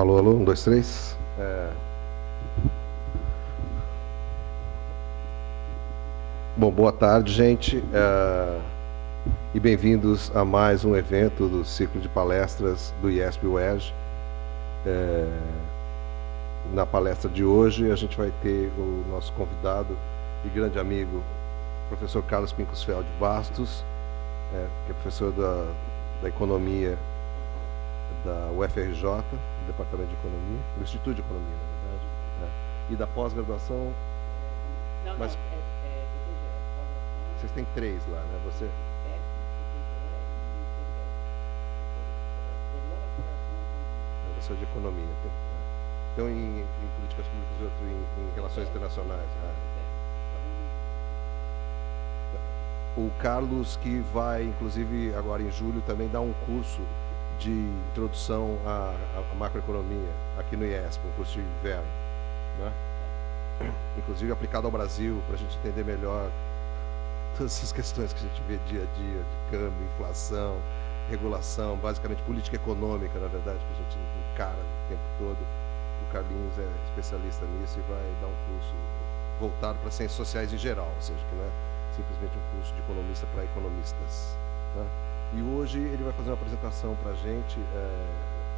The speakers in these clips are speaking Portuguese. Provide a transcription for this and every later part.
Alô, alô, 1, 2, 3. Bom, boa tarde, gente, e bem-vindos a mais um evento do ciclo de palestras do IESP-UERJ. Na palestra de hoje, a gente vai ter o nosso convidado e grande amigo, professor Carlos Pincusfeld Bastos, que é professor da Economia da UFRJ, do Departamento de Economia, do Instituto de Economia, na verdade, e da pós-graduação. Não, mas vocês têm 3 lá, né? Você... Professor de Economia. Então, em políticas públicas e outro em relações internacionais. O Carlos, que vai, inclusive, agora em julho, também dar um curso de introdução à macroeconomia aqui no IESP, um curso de inverno, né? Inclusive aplicado ao Brasil, para a gente entender melhor todas essas questões que a gente vê dia a dia, de câmbio, inflação, regulação, basicamente política econômica, na verdade, que a gente encara o tempo todo. O Carlinhos é especialista nisso e vai dar um curso voltado para ciências sociais em geral, ou seja, que não é simplesmente um curso de economista para economistas, tá? E hoje ele vai fazer uma apresentação para a gente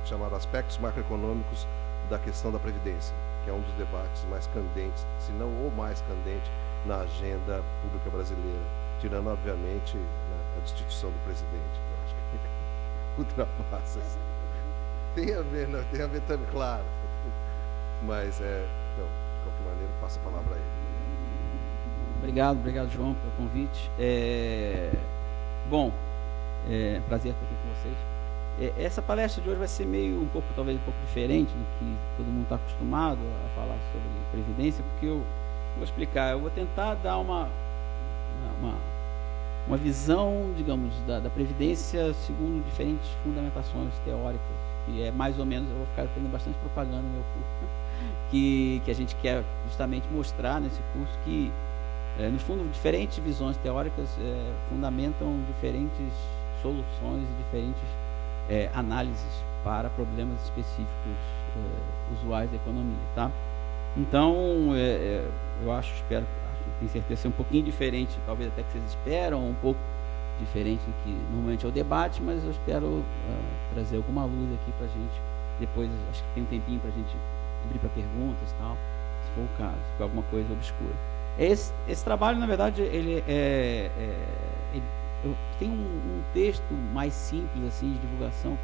chamada Aspectos Macroeconômicos da Questão da Previdência, que é um dos debates mais candentes, se não o mais candente, na agenda pública brasileira, tirando, obviamente, né, a destituição do presidente, que eu acho que ultrapassa. Tem a ver, não, tem a ver também, claro. Mas, então, de qualquer maneira, passo a palavra a ele. Obrigado, João, pelo convite. Bom, prazer estar aqui com vocês. Essa palestra de hoje vai ser talvez um pouco diferente do que todo mundo está acostumado a falar sobre previdência, porque eu vou explicar, eu vou tentar dar uma visão, digamos, da previdência segundo diferentes fundamentações teóricas, que é mais ou menos, eu vou ficar fazendo bastante propaganda no meu curso, que a gente quer justamente mostrar nesse curso que, no fundo, diferentes visões teóricas fundamentam diferentes soluções e diferentes análises para problemas específicos usuais da economia, tá? Então, espero, tenho certeza, ser um pouquinho diferente, talvez até que vocês esperam, um pouco diferente do que normalmente é o debate, mas eu espero trazer alguma luz aqui para a gente. Depois, acho que tem um tempinho para a gente abrir para perguntas e tal, se for o caso, se for alguma coisa obscura. Esse trabalho, na verdade, eu tenho um texto mais simples assim de divulgação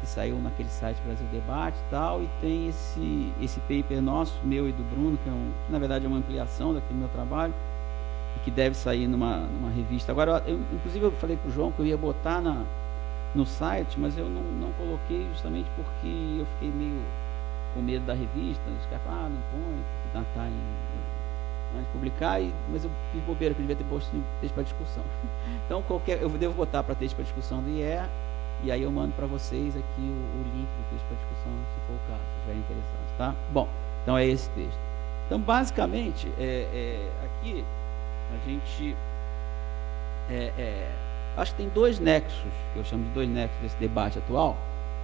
que saiu naquele site Brasil Debate e tal, e tem esse paper nosso, meu e do Bruno, que na verdade é uma ampliação daquele meu trabalho, e que deve sair numa revista. Agora, inclusive eu falei para o João que eu ia botar no site, mas eu não coloquei justamente porque eu fiquei meio com medo da revista, os caras falaram, não põe, porque está antes de publicar, mas eu fiz bobeira, que eu devia ter posto texto para discussão. Então, eu devo botar para texto para discussão do IE, e aí eu mando para vocês aqui o link do texto para discussão, se for o caso, se estiverem interessados, tá? Bom, então é esse texto. Então, basicamente, aqui a gente acho que tem 2 nexos, que eu chamo de 2 nexos desse debate atual,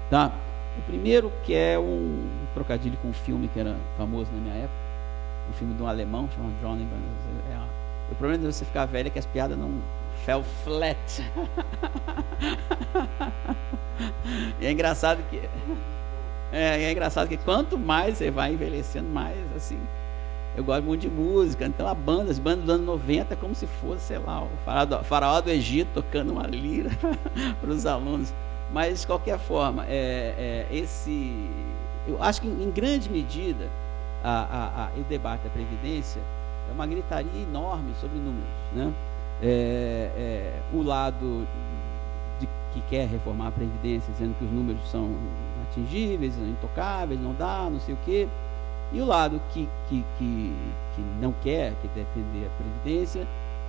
tá? O primeiro, que é um trocadilho com um filme que era famoso na minha época, um filme de um alemão chamado Johnny. O problema de você ficar velho é que as piadas não fell flat. E é engraçado que quanto mais você vai envelhecendo, mais assim. Eu gosto muito de música, então as bandas dos anos 90 é como se fosse, sei lá, o faraó do Egito tocando uma lira para os alunos. Mas de qualquer forma, eu acho que em grande medida o debate da Previdência é uma gritaria enorme sobre números, né? O lado que quer reformar a Previdência, dizendo que os números são inatingíveis, intocáveis, não dá, não sei o quê, e o lado que não quer, que defender a Previdência,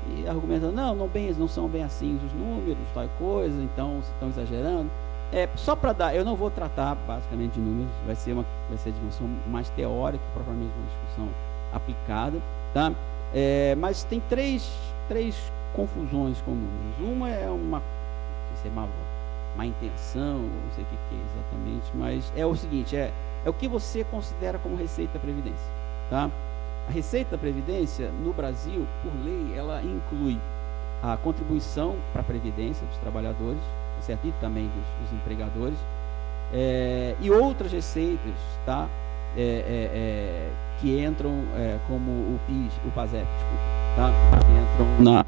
e argumentando, não são bem assim os números, tal coisa, então se estão exagerando. Só para dar, eu não vou tratar basicamente de números, vai ser a dimensão mais teórica, propriamente uma discussão aplicada, tá? Mas tem três confusões com números. Uma é uma que se chamava má intenção, não sei o que é exatamente, mas é o seguinte, é o que você considera como receita da Previdência, tá? A receita da Previdência, no Brasil, por lei, ela inclui a contribuição para a Previdência dos trabalhadores, certo? E também dos empregadores, e outras receitas, tá? Que entram como o PIS, o PASEP, desculpa, tá? Que entram na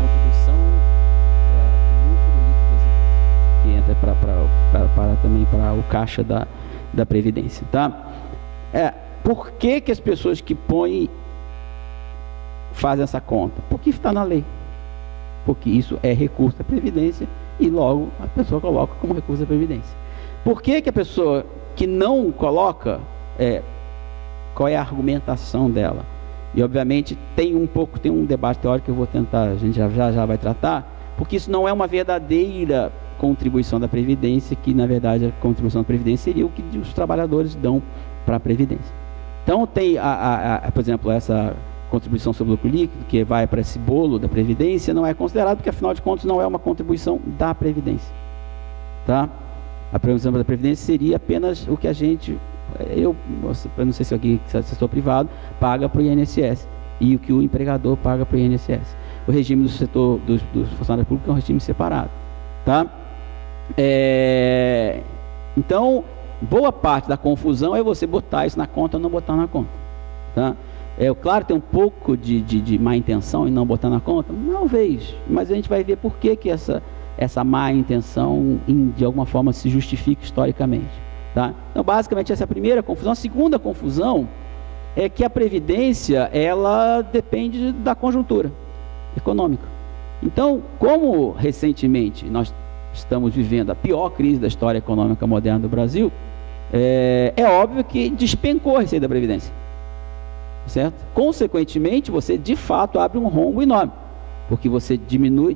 contribuição do lucro líquido, que entra também para o caixa da Previdência, tá? Por que as pessoas que fazem essa conta? Porque está na lei. Porque isso é recurso da Previdência e logo a pessoa coloca como recurso da Previdência. Por que a pessoa que não coloca, qual é a argumentação dela? E obviamente tem um debate teórico que eu vou tentar, a gente já vai tratar, porque isso não é uma verdadeira contribuição da Previdência, que na verdade a contribuição da Previdência seria o que os trabalhadores dão para a Previdência. Então tem, por exemplo, essa contribuição sobre o lucro líquido, que vai para esse bolo da Previdência, não é considerado, porque afinal de contas não é uma contribuição da Previdência, tá? A contribuição da Previdência seria apenas o que a gente, eu não sei se alguém, setor privado, paga para o INSS, e o que o empregador paga para o INSS. O regime do setor dos funcionários públicos é um regime separado, tá? Então, boa parte da confusão é você botar isso na conta ou não botar na conta, tá? Claro, tem um pouco de má intenção em não botar na conta, não vejo, mas a gente vai ver por que essa má intenção de alguma forma se justifica historicamente, tá? Então, basicamente, essa é a primeira confusão. A segunda confusão é que a Previdência, ela depende da conjuntura econômica. Então, como recentemente nós estamos vivendo a pior crise da história econômica moderna do Brasil, é óbvio que despencou a receita da Previdência, certo? Consequentemente, você de fato abre um rombo enorme, porque você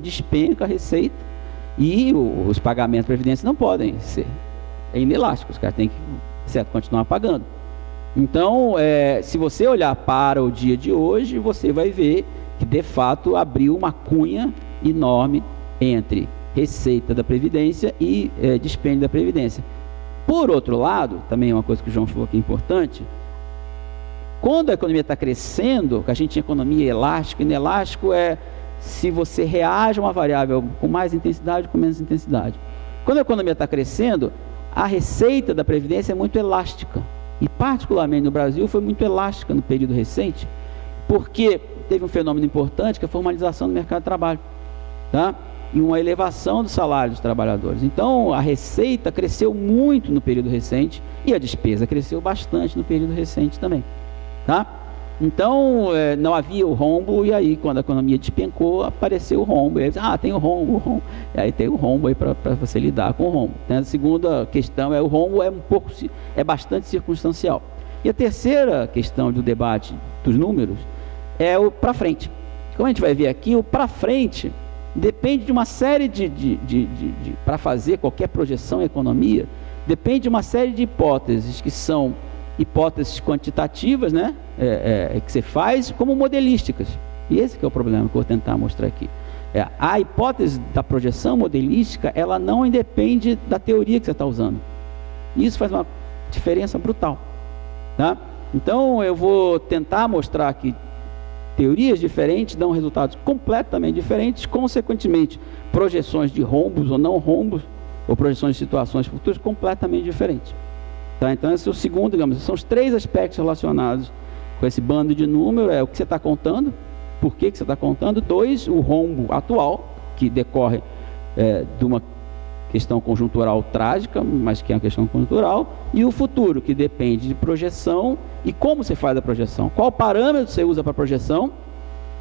despenca a receita e os pagamentos de Previdência não podem ser inelásticos, os caras têm que, certo, continuar pagando. Então, se você olhar para o dia de hoje, você vai ver que de fato abriu uma cunha enorme entre receita da Previdência e dispêndio da Previdência. Por outro lado, também é uma coisa que o João falou que é importante, quando a economia está crescendo, que a gente tinha economia elástica, inelástico é se você reage a uma variável com mais intensidade ou com menos intensidade. Quando a economia está crescendo, a receita da Previdência é muito elástica, e particularmente no Brasil foi muito elástica no período recente, porque teve um fenômeno importante que é a formalização do mercado de trabalho, tá? E uma elevação do salário dos trabalhadores. Então, a receita cresceu muito no período recente e a despesa cresceu bastante no período recente também, tá? Então, não havia o rombo, e aí, quando a economia despencou, apareceu o rombo. E aí, tem o rombo. E aí tem o rombo aí para você lidar com o rombo. A segunda questão o rombo é bastante circunstancial. E a terceira questão do debate dos números é o para frente. Como a gente vai ver aqui, o para frente depende de uma série para fazer qualquer projeção em economia, depende de uma série de hipóteses que são hipóteses quantitativas, né, que você faz, como modelísticas. E esse que é o problema que eu vou tentar mostrar aqui. A hipótese da projeção modelística, ela não independe da teoria que você está usando. Isso faz uma diferença brutal, tá? Então, eu vou tentar mostrar que teorias diferentes dão resultados completamente diferentes, consequentemente, projeções de rombos ou não rombos, ou projeções de situações futuras completamente diferentes. Tá? Então, esse é o segundo, digamos, são os três aspectos relacionados com esse bando de número, o que você está contando, por que você está contando, 2, o rombo atual, que decorre de uma questão conjuntural trágica, mas que é uma questão conjuntural, e o futuro, que depende de projeção e como você faz a projeção, qual parâmetro você usa para projeção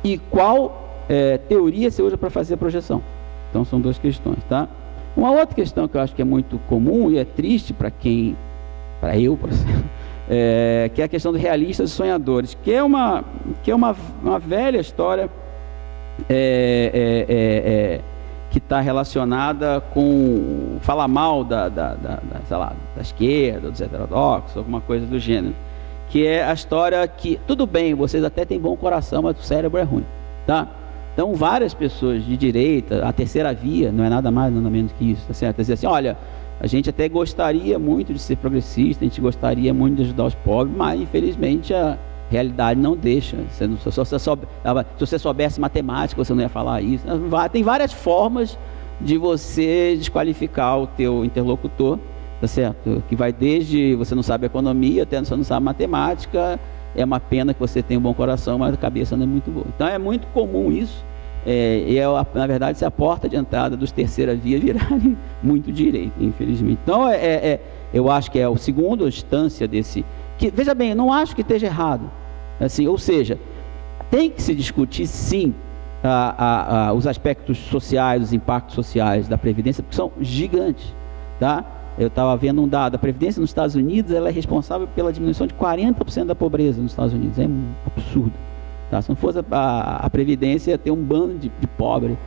e qual teoria você usa para fazer a projeção. Então, são duas questões, tá? Uma outra questão que eu acho que é muito comum e é triste para eu, por exemplo, que é a questão de realistas e sonhadores, que é uma velha história que está relacionada com falar mal sei lá, da esquerda, dos heterodoxos, alguma coisa do gênero, que é a história que, tudo bem, vocês até têm bom coração, mas o cérebro é ruim, tá? Então, várias pessoas de direita, a terceira via, não é nada mais, nada menos que isso, tá certo? Dizer assim, olha, a gente até gostaria muito de ser progressista, a gente gostaria muito de ajudar os pobres, mas, infelizmente, a realidade não deixa. Se você soubesse matemática, você não ia falar isso. Tem várias formas de você desqualificar o teu interlocutor, tá certo? Que vai desde você não sabe economia, até você não sabe matemática. É uma pena que você tem um bom coração, mas a cabeça não é muito boa. Então é muito comum isso, na verdade, isso é a porta de entrada dos terceira via virarem muito direita, infelizmente. Então eu acho que é a segunda instância desse, que, veja bem, eu não acho que esteja errado, assim, ou seja, tem que se discutir sim os aspectos sociais, os impactos sociais da Previdência, porque são gigantes, tá? Eu estava vendo um dado, a Previdência nos Estados Unidos, ela é responsável pela diminuição de 40% da pobreza nos Estados Unidos, é um absurdo, tá? Se não fosse a Previdência, ia ter um bando de pobre,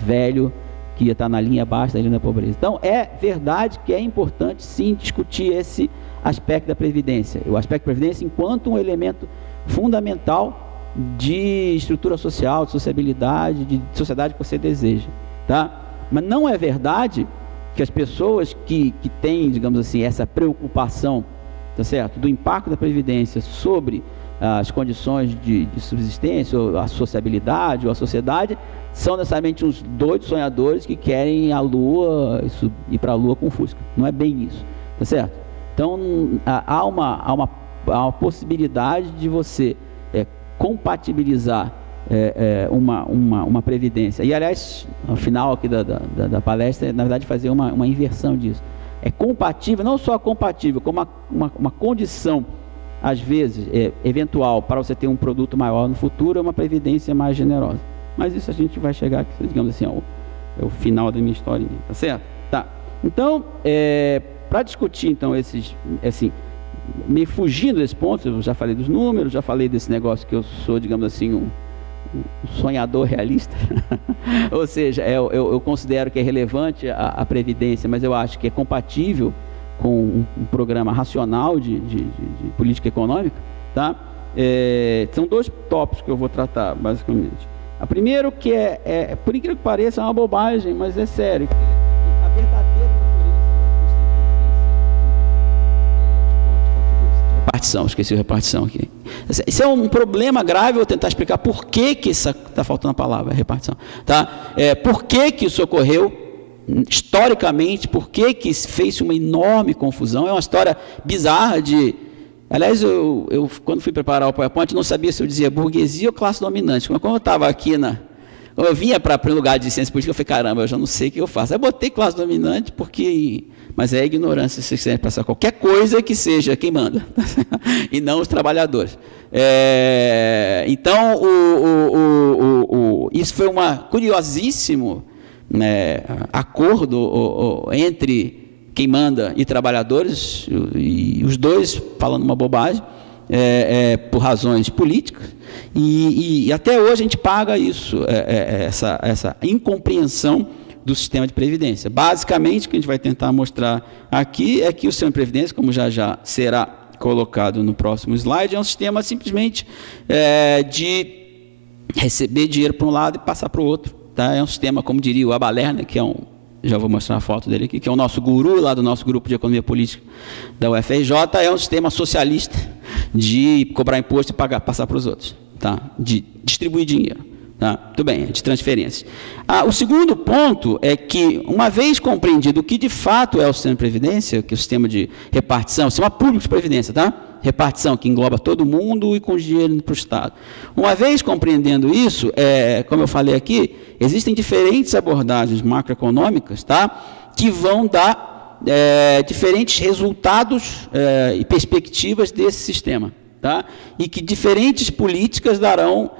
velho, que ia estar na linha abaixo da linha da pobreza. Então, é verdade que é importante sim discutir esse aspecto da Previdência, o aspecto da Previdência enquanto um elemento fundamental de estrutura social, de sociabilidade, de sociedade que você deseja, tá? Mas não é verdade que as pessoas que têm, digamos assim, essa preocupação, tá certo, do impacto da Previdência sobre as condições de subsistência, ou a sociabilidade, ou a sociedade, são necessariamente uns doidos sonhadores que querem a Lua, ir para a Lua com Fusca. Não é bem isso, tá certo? Então, há uma possibilidade de você compatibilizar uma previdência. E, aliás, no final aqui da palestra, na verdade, fazer uma inversão disso. É compatível, não só compatível, como uma condição, às vezes, eventual, para você ter um produto maior no futuro, é uma previdência mais generosa. Mas isso a gente vai chegar, digamos assim, é o final da minha historinha, tá certo? Tá. Então, para discutir, então, assim, me fugindo desse ponto, eu já falei dos números, já falei desse negócio que eu sou, digamos assim, um sonhador realista, ou seja, eu considero que é relevante a Previdência, mas eu acho que é compatível com um programa racional de política econômica, tá? São dois tópicos que eu vou tratar, basicamente. A primeiro que por incrível que pareça, é uma bobagem, mas é sério. A verdadeira repartição, esqueci a repartição aqui. Isso é um problema grave, eu vou tentar explicar por que está faltando a palavra, repartição. Tá? Por que isso ocorreu, historicamente, por que fez uma enorme confusão, é uma história bizarra de... Aliás, eu quando fui preparar o PowerPoint, não sabia se eu dizia burguesia ou classe dominante, mas quando eu estava aqui quando eu vinha para o lugar de ciência política, eu falei, caramba, eu já não sei o que eu faço. Aí botei classe dominante mas é ignorância se você quiser passar qualquer coisa que seja quem manda, e não os trabalhadores. Então, isso foi um curiosíssimo acordo entre quem manda e trabalhadores, e os dois falando uma bobagem, por razões políticas, e até hoje a gente paga isso, essa incompreensão do sistema de previdência. Basicamente, o que a gente vai tentar mostrar aqui é que o sistema de previdência, como já será colocado no próximo slide, é um sistema simplesmente de receber dinheiro para um lado e passar para o outro. Tá? É um sistema, como diria o Abalerna, que já vou mostrar a foto dele aqui, que é o nosso guru lá do nosso grupo de economia política da UFRJ, é um sistema socialista de cobrar imposto e passar para os outros, tá? De distribuir dinheiro. Tá? Tudo bem, de transferência. O segundo ponto é que, uma vez compreendido o que de fato é o sistema de previdência, que é o sistema de repartição, o sistema público de previdência, tá? Repartição que engloba todo mundo e com dinheiro para o Estado. Uma vez compreendendo isso, como eu falei aqui, existem diferentes abordagens macroeconômicas, tá? Que vão dar diferentes resultados e perspectivas desse sistema, tá? E que diferentes políticas darão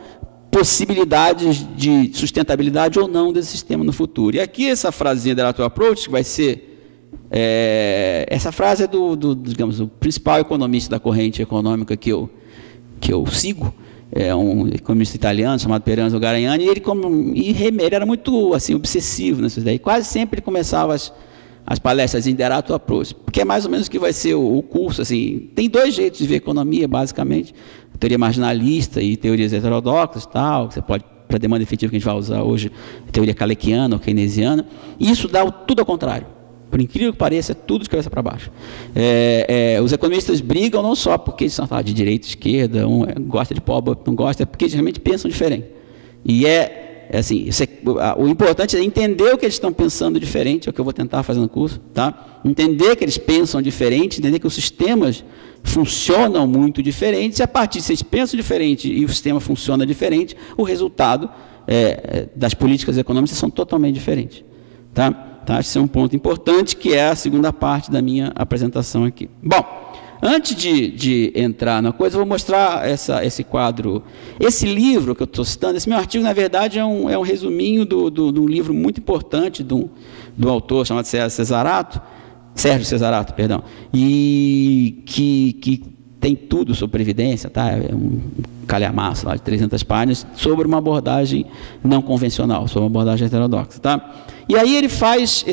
possibilidades de sustentabilidade ou não desse sistema no futuro. E aqui essa frasinha da Lateral Approach, que vai ser... essa frase é digamos, do principal economista da corrente econômica que eu sigo, é um economista italiano chamado Peranzo Garagnani, e ele era muito assim, obsessivo nessas ideias. Quase sempre ele começava as palestras em Derato Approach, porque é mais ou menos o que vai ser o curso. Assim, tem dois jeitos de ver economia, basicamente, teoria marginalista e teorias heterodoxas, tal, que você pode a demanda efetiva que a gente vai usar hoje, teoria Kalekiana ou keynesiana, e isso dá tudo ao contrário. Por incrível que pareça, é tudo de cabeça para baixo. Os economistas brigam não só porque eles são de direita, esquerda, um gosta de pobre, outro não gosta, é porque eles realmente pensam diferente. E assim, o importante é entender o que eles estão pensando diferente, é o que eu vou tentar fazer no curso, tá? Entender que eles pensam diferente, entender que os sistemas funcionam muito diferentes, e a partir de vocês pensam diferente e o sistema funciona diferente, o resultado das políticas econômicas são totalmente diferentes, tá? Esse é um ponto importante, que é a segunda parte da minha apresentação aqui. Bom, antes de entrar na coisa, eu vou mostrar esse quadro. Esse livro que eu estou citando, esse meu artigo, na verdade, é um resuminho de um livro muito importante do autor chamado Sérgio Cesarato, perdão, e que tem tudo sobre previdência, tá? É um calhamaço lá de 300 páginas, sobre uma abordagem não convencional, sobre uma abordagem heterodoxa, tá? E aí ele faz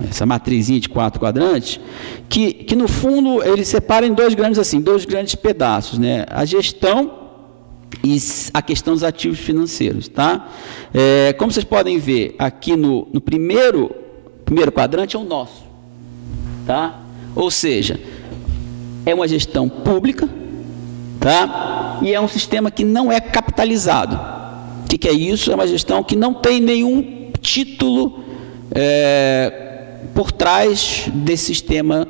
essa matrizinha de 4 quadrantes, que no fundo ele separa em dois grandes pedaços, né? A gestão e a questão dos ativos financeiros, tá? Como vocês podem ver, aqui no primeiro quadrante é o nosso, tá? Ou seja, é uma gestão pública, tá? E é um sistema que não é capitalizado. O que é isso? É uma gestão que não tem nenhum título por trás desse sistema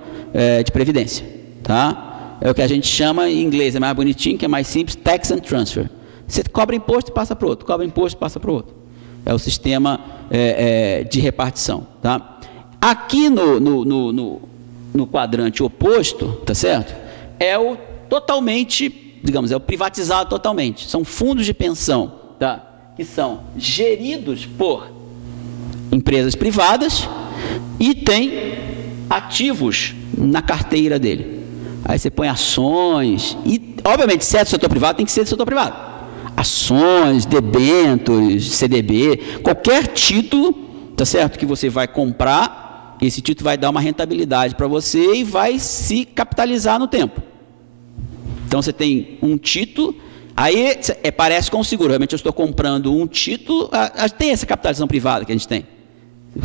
de previdência, tá? É o que a gente chama, em inglês é mais bonitinho, que é mais simples, tax and transfer. Você cobra imposto e passa para o outro, cobra imposto e passa para o outro. É o sistema de repartição, tá? Aqui no quadrante oposto, tá certo? É o totalmente, digamos, é o privatizado totalmente. São fundos de pensão, tá? Que são geridos por empresas privadas e tem ativos na carteira dele. Aí você põe ações e, obviamente, se é do setor privado, tem que ser do setor privado. Ações, debêntures, CDB, qualquer título, tá certo, que você vai comprar, esse título vai dar uma rentabilidade para você e vai se capitalizar no tempo. Então, você tem um título, aí parece com o seguro. Realmente, eu estou comprando um título, tem essa capitalização privada que a gente tem.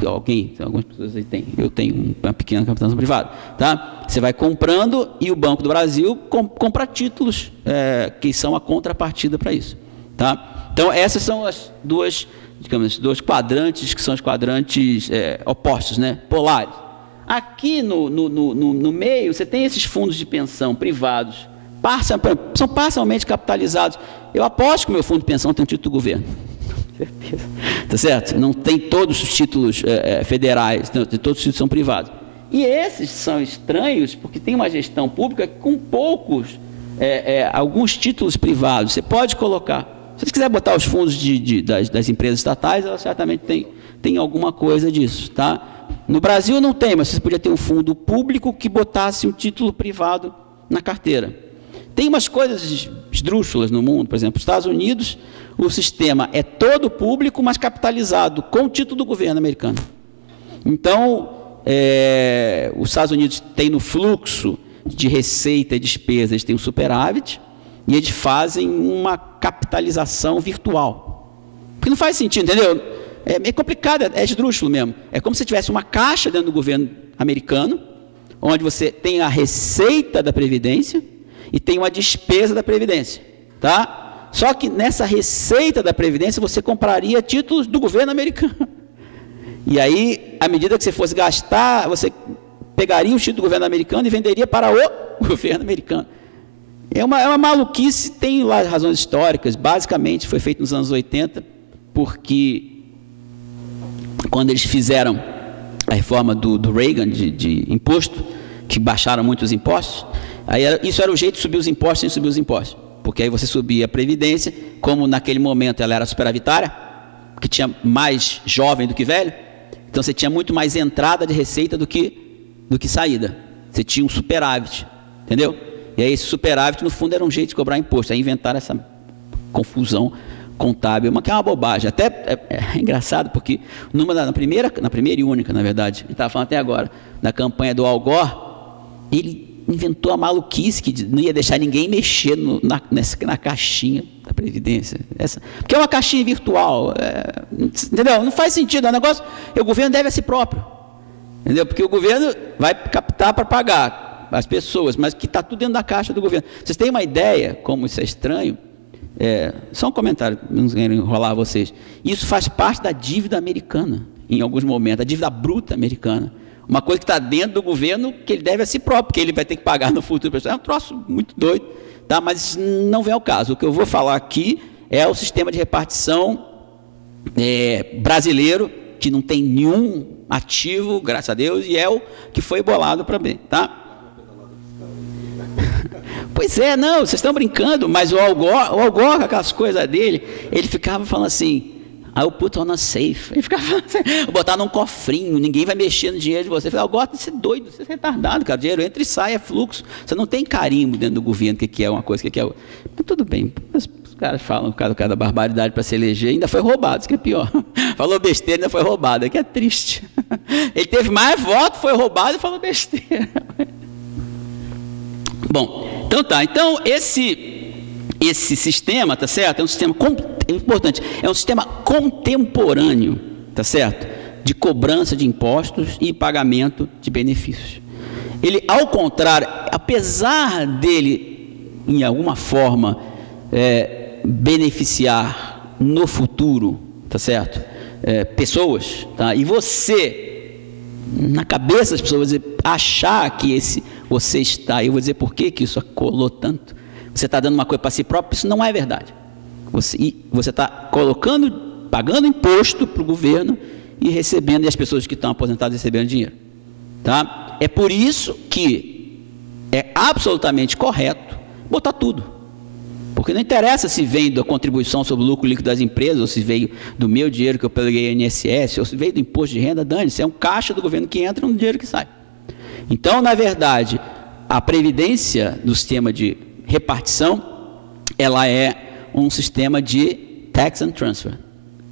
Algumas pessoas aí têm. Eu tenho uma pequena capitalização privada, tá? Você vai comprando e o Banco do Brasil compra títulos que são a contrapartida para isso, tá? Então, essas são as duas, digamos, os dois quadrantes, que são os quadrantes opostos, né? Polares. Aqui no meio, você tem esses fundos de pensão privados, são parcialmente capitalizados. Eu aposto que o meu fundo de pensão tem um título do governo. Certeza. Tá certo? Não tem todos os títulos federais, todos os títulos são privados. E esses são estranhos porque tem uma gestão pública com poucos, alguns títulos privados. Você pode colocar, se você quiser botar os fundos das empresas estatais, elas certamente tem alguma coisa disso, tá? No Brasil não tem, mas você podia ter um fundo público que botasse um título privado na carteira. Tem umas coisas esdrúxulas no mundo, por exemplo, nos Estados Unidos, o sistema é todo público, mas capitalizado com o título do governo americano. Então, os Estados Unidos têm no fluxo de receita e despesa, eles têm um superávit, e eles fazem uma capitalização virtual. Porque não faz sentido, entendeu? É complicado, é esdrúxulo mesmo. É como se tivesse uma caixa dentro do governo americano, onde você tem a receita da Previdência e tem uma despesa da Previdência, tá? Só que nessa receita da Previdência você compraria títulos do governo americano. E aí, à medida que você fosse gastar, você pegaria o título do governo americano e venderia para o governo americano. É uma maluquice, tem lá razões históricas. Basicamente, foi feito nos anos 80, porque quando eles fizeram a reforma do Reagan de imposto, que baixaram muito os impostos, aí isso era o jeito de subir os impostos sem subir os impostos. Porque aí você subia a Previdência, como naquele momento ela era superavitária, porque tinha mais jovem do que velho, então você tinha muito mais entrada de receita do que saída. Você tinha um superávit, entendeu? E aí esse superávit, no fundo, era um jeito de cobrar imposto. Aí inventaram essa confusão contábil, que é uma bobagem. Até é engraçado, porque na primeira e única, na verdade, a gente estava falando até agora, na campanha do Al Gore, ele inventou a maluquice que não ia deixar ninguém mexer na caixinha da Previdência. Porque é uma caixinha virtual, entendeu? Não faz sentido, é um negócio, o governo deve a si próprio, entendeu? Porque o governo vai captar para pagar as pessoas, mas que está tudo dentro da caixa do governo. Vocês têm uma ideia como isso é estranho? Só um comentário, não quero enrolar vocês. Isso faz parte da dívida americana, em alguns momentos, a dívida bruta americana. Uma coisa que está dentro do governo, que ele deve a si próprio, que ele vai ter que pagar no futuro. É um troço muito doido, tá? Mas isso não vem ao caso. O que eu vou falar aqui é o sistema de repartição brasileiro, que não tem nenhum ativo, graças a Deus, e é o que foi bolado para bem, tá? Pois é, não, vocês estão brincando, mas o Algor, aquelas coisas dele, ele ficava falando assim, I'll put on a safe. Ele ficava falando assim, vou botar num cofrinho, ninguém vai mexer no dinheiro de você. Eu falei, Algor, você é doido, você é retardado, cara, o dinheiro entra e sai, é fluxo. Você não tem carimbo dentro do governo, o que é uma coisa, o que é outra. Mas tudo bem, os caras falam cada barbaridade para se eleger, ainda foi roubado, isso que é pior. Falou besteira, ainda foi roubado, é que é triste. Ele teve mais votos, foi roubado e falou besteira. Bom, então tá. Então, esse sistema, tá certo? É um sistema importante, é um sistema contemporâneo, tá certo? De cobrança de impostos e pagamento de benefícios. Ele, ao contrário, apesar dele, em alguma forma, beneficiar no futuro, tá certo? Pessoas, tá? E você, na cabeça das pessoas, achar que você está, eu vou dizer por que isso colou tanto, você está dando uma coisa para si próprio, isso não é verdade. Você está pagando imposto para o governo e recebendo, e as pessoas que estão aposentadas recebendo dinheiro. Tá? É por isso que é absolutamente correto botar tudo. Porque não interessa se vem da contribuição sobre o lucro líquido das empresas, ou se veio do meu dinheiro que eu peguei no INSS, ou se veio do imposto de renda, dane-se, é um caixa do governo que entra no dinheiro que sai. Então, na verdade, a previdência do sistema de repartição, ela é um sistema de tax and transfer.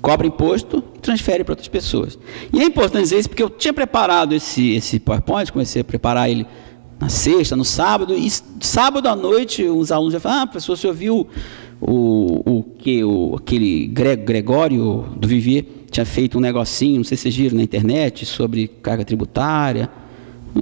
Cobra imposto e transfere para outras pessoas. E é importante dizer isso porque eu tinha preparado esse PowerPoint, comecei a preparar ele na sexta, no sábado, e sábado à noite os alunos já falaram, professor, você ouviu aquele Gregório do Vivier tinha feito um negocinho, não sei se vocês viram na internet, sobre carga tributária.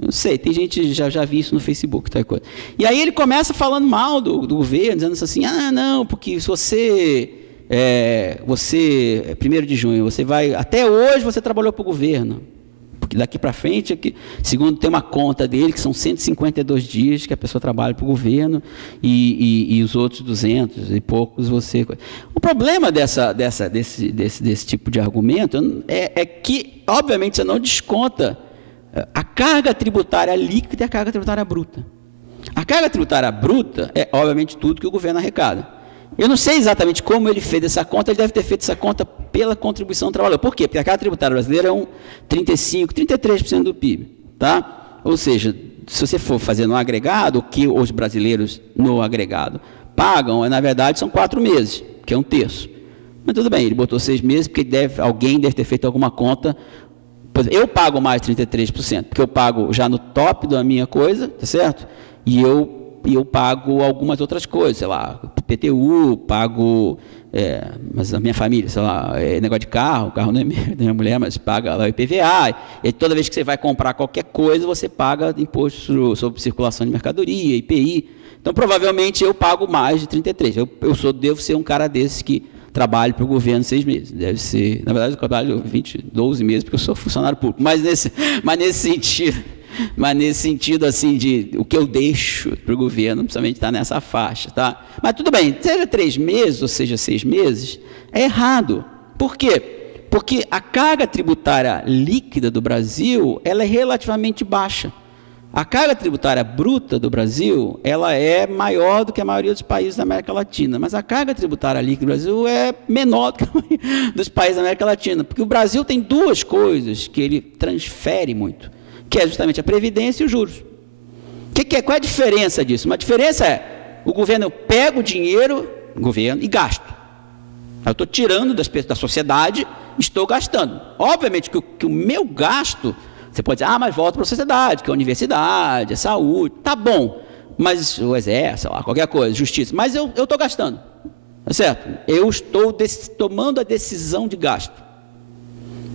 Não sei, tem gente já vi isso no Facebook, tal coisa. E aí ele começa falando mal do governo, dizendo assim, não, porque se você 1º de junho, você vai, até hoje você trabalhou para o governo, porque daqui para frente, segundo tem uma conta dele, que são 152 dias que a pessoa trabalha para o governo, e os outros 200 e poucos você... O problema desse tipo de argumento é que, obviamente, você não desconta a carga tributária líquida e a carga tributária bruta. A carga tributária bruta é, obviamente, tudo que o governo arrecada. Eu não sei exatamente como ele fez essa conta, ele deve ter feito essa conta pela contribuição do trabalhador. Por quê? Porque a carga tributária brasileira é 35%, 33% do PIB. Tá? Ou seja, se você for fazer no agregado, o que os brasileiros no agregado pagam, na verdade, são 4 meses, que é 1/3. Mas tudo bem, ele botou 6 meses, porque alguém deve ter feito alguma conta. Eu pago mais 33%, porque eu pago já no top da minha coisa, tá certo? E eu pago algumas outras coisas, sei lá, PTU, pago, mas a minha família, sei lá, negócio de carro não é da minha mulher, mas paga lá o IPVA, e toda vez que você vai comprar qualquer coisa, você paga imposto sobre circulação de mercadoria, IPI. Então, provavelmente, eu pago mais de 33%. Devo ser um cara desse que trabalho para o governo 6 meses. Deve ser, na verdade, eu trabalho 12 meses, porque eu sou funcionário público. Mas nesse sentido, assim, de o que eu deixo para o governo, principalmente está nessa faixa, tá? Mas tudo bem, seja 3 meses, ou seja 6 meses, é errado. Por quê? Porque a carga tributária líquida do Brasil, ela é relativamente baixa. A carga tributária bruta do Brasil, ela é maior do que a maioria dos países da América Latina, mas a carga tributária líquida do Brasil é menor do que a maioria dos países da América Latina, porque o Brasil tem 2 coisas que ele transfere muito, que é justamente a previdência e os juros. Qual é a diferença disso? Uma diferença é, o governo pega o dinheiro, e gasto. Eu estou tirando da sociedade, estou gastando. Obviamente que o meu gasto Você pode dizer, mas volta para a sociedade, que é a universidade, a saúde, tá bom, mas o exército, sei lá, qualquer coisa, justiça, mas eu estou gastando, tá certo? Eu estou tomando a decisão de gasto.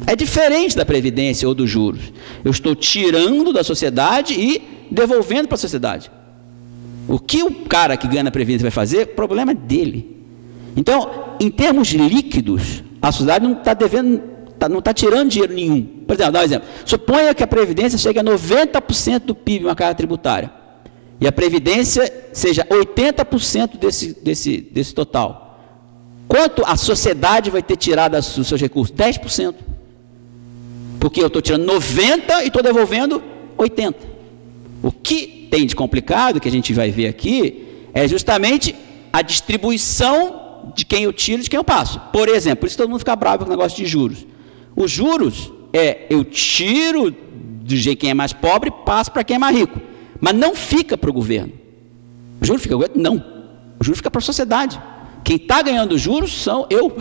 É diferente da previdência ou dos juros. Eu estou tirando da sociedade e devolvendo para a sociedade. O que o cara que ganha na previdência vai fazer, o problema é dele. Então, em termos líquidos, a sociedade não está devendo, não está tirando dinheiro nenhum. Por exemplo, dá um exemplo. Suponha que a Previdência chegue a 90% do PIB, uma carga tributária, e a Previdência seja 80% desse total. Quanto a sociedade vai ter tirado dos seus recursos? 10%. Porque eu estou tirando 90% e estou devolvendo 80%. O que tem de complicado, que a gente vai ver aqui, é justamente a distribuição de quem eu tiro e de quem eu passo. Por exemplo, por isso todo mundo fica bravo com o negócio de juros. Os juros eu tiro de quem é mais pobre e passo para quem é mais rico. Mas não fica para o governo. O juro fica para o governo? Não. O juro fica para a sociedade. Quem está ganhando juros são eu.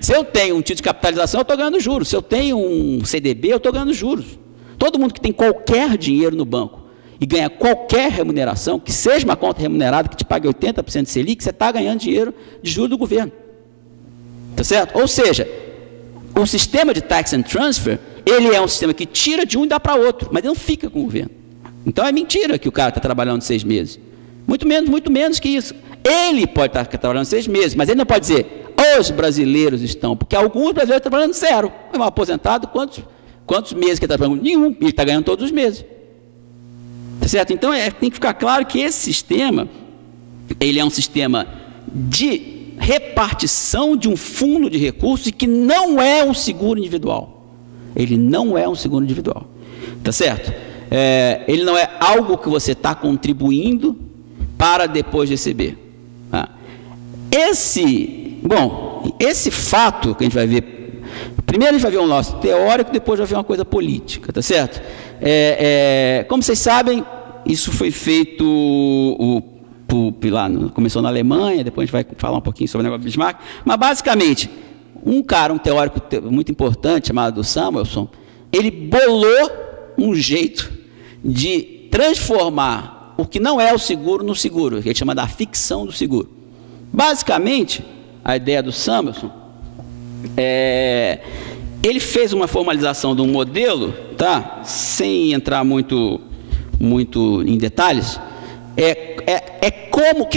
Se eu tenho um título de capitalização, eu estou ganhando juros. Se eu tenho um CDB, eu estou ganhando juros. Todo mundo que tem qualquer dinheiro no banco e ganha qualquer remuneração, que seja uma conta remunerada que te pague 80% de Selic, você está ganhando dinheiro de juros do governo. Tá certo? Ou seja, o sistema de tax and transfer, ele é um sistema que tira de um e dá para outro, mas ele não fica com o governo. Então é mentira que o cara está trabalhando 6 meses. Muito menos que isso. Ele pode estar trabalhando 6 meses, mas ele não pode dizer, os brasileiros estão, porque alguns brasileiros estão trabalhando 0. É um aposentado, quantos meses que ele está trabalhando? Nenhum, ele está ganhando todos os meses. Tá certo? Então tem que ficar claro que esse sistema, ele é um sistema de repartição de um fundo de recursos e que não é um seguro individual. Ele não é um seguro individual. Tá certo? Ele não é algo que você está contribuindo para depois receber. Esse fato que a gente vai ver, primeiro a gente vai ver um lado teórico, depois vai ver uma coisa política, tá certo? Como vocês sabem, isso foi feito começou na Alemanha, depois a gente vai falar um pouquinho sobre o negócio do Bismarck, mas basicamente, um teórico muito importante, chamado Samuelson, ele bolou um jeito de transformar o que não é o seguro no seguro, que ele chama da ficção do seguro. Basicamente, a ideia do Samuelson ele fez uma formalização de um modelo, tá? Sem entrar muito em detalhes. Por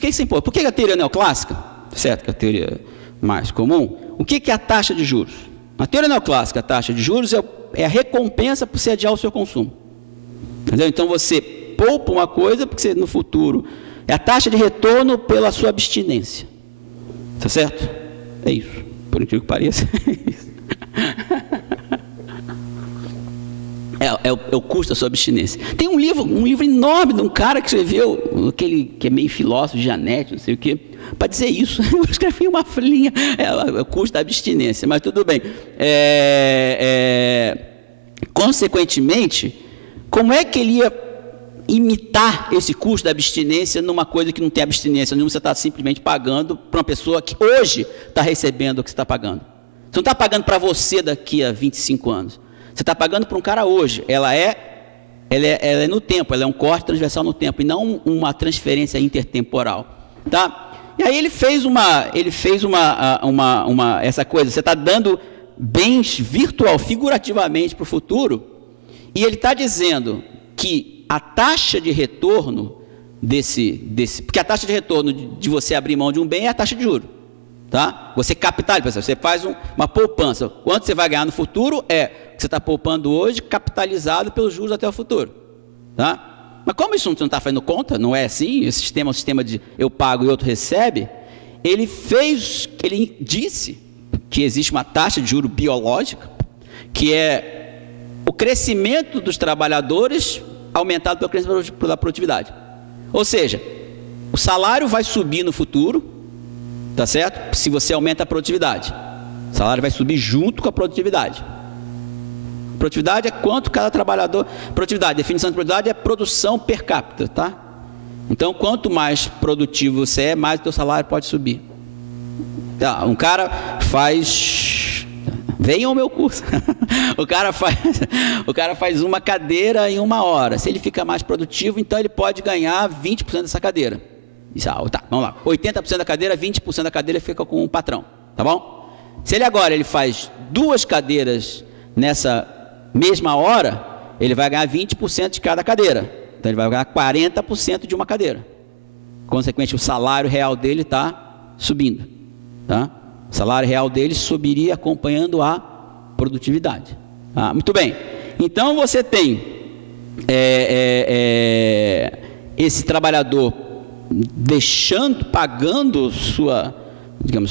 que isso é importante? Por que a teoria neoclássica, certo? Que é a teoria mais comum. O que é a taxa de juros? Na teoria neoclássica, a taxa de juros é a recompensa por você adiar o seu consumo. Entendeu? Então você poupa uma coisa porque você, no futuro, é a taxa de retorno pela sua abstinência. Tá certo? É isso. Por incrível que pareça. É o custo da sua abstinência. Tem um livro enorme de um cara que escreveu, aquele que é meio filósofo, Janete, não sei o quê, para dizer isso. Eu escrevi uma folhinha, é o custo da abstinência, mas tudo bem. Consequentemente, como é que ele ia imitar esse custo da abstinência numa coisa que não tem abstinência nenhuma, você está simplesmente pagando para uma pessoa que hoje está recebendo o que você está pagando. Você não está pagando para você daqui a 25 anos. Você está pagando para um cara hoje. Ela é no tempo, ela é um corte transversal no tempo, e não uma transferência intertemporal. Tá? E aí ele fez essa coisa, você está dando bens figurativamente para o futuro, e ele está dizendo que a taxa de retorno porque a taxa de retorno de você abrir mão de um bem é a taxa de juros. Tá? Você capitaliza, você faz uma poupança. Quanto você vai ganhar no futuro você está poupando hoje, capitalizado pelos juros até o futuro. Tá? Mas como isso não está fazendo conta, não é assim, esse sistema é um sistema de eu pago e outro recebe, ele disse que existe uma taxa de juros biológica, que é o crescimento dos trabalhadores aumentado pelo crescimento da produtividade. Ou seja, o salário vai subir no futuro, tá certo? Se você aumenta a produtividade, o salário vai subir junto com a produtividade. Produtividade é quanto cada trabalhador... definição de produtividade é produção per capita, tá? Então, quanto mais produtivo você mais o teu salário pode subir. Tá, um cara faz Venham ao meu curso. O cara faz uma cadeira em 1 hora. Se ele fica mais produtivo, então ele pode ganhar 20% dessa cadeira. Tá, vamos lá. 80% da cadeira, 20% da cadeira fica com o patrão. Tá bom? Se ele faz 2 cadeiras nessa mesma hora, ele vai ganhar 20% de cada cadeira. Então ele vai ganhar 40% de uma cadeira. Consequentemente, o salário real dele está subindo. Tá? O salário real dele subiria acompanhando a produtividade. Muito bem. Então você tem esse trabalhador pagando sua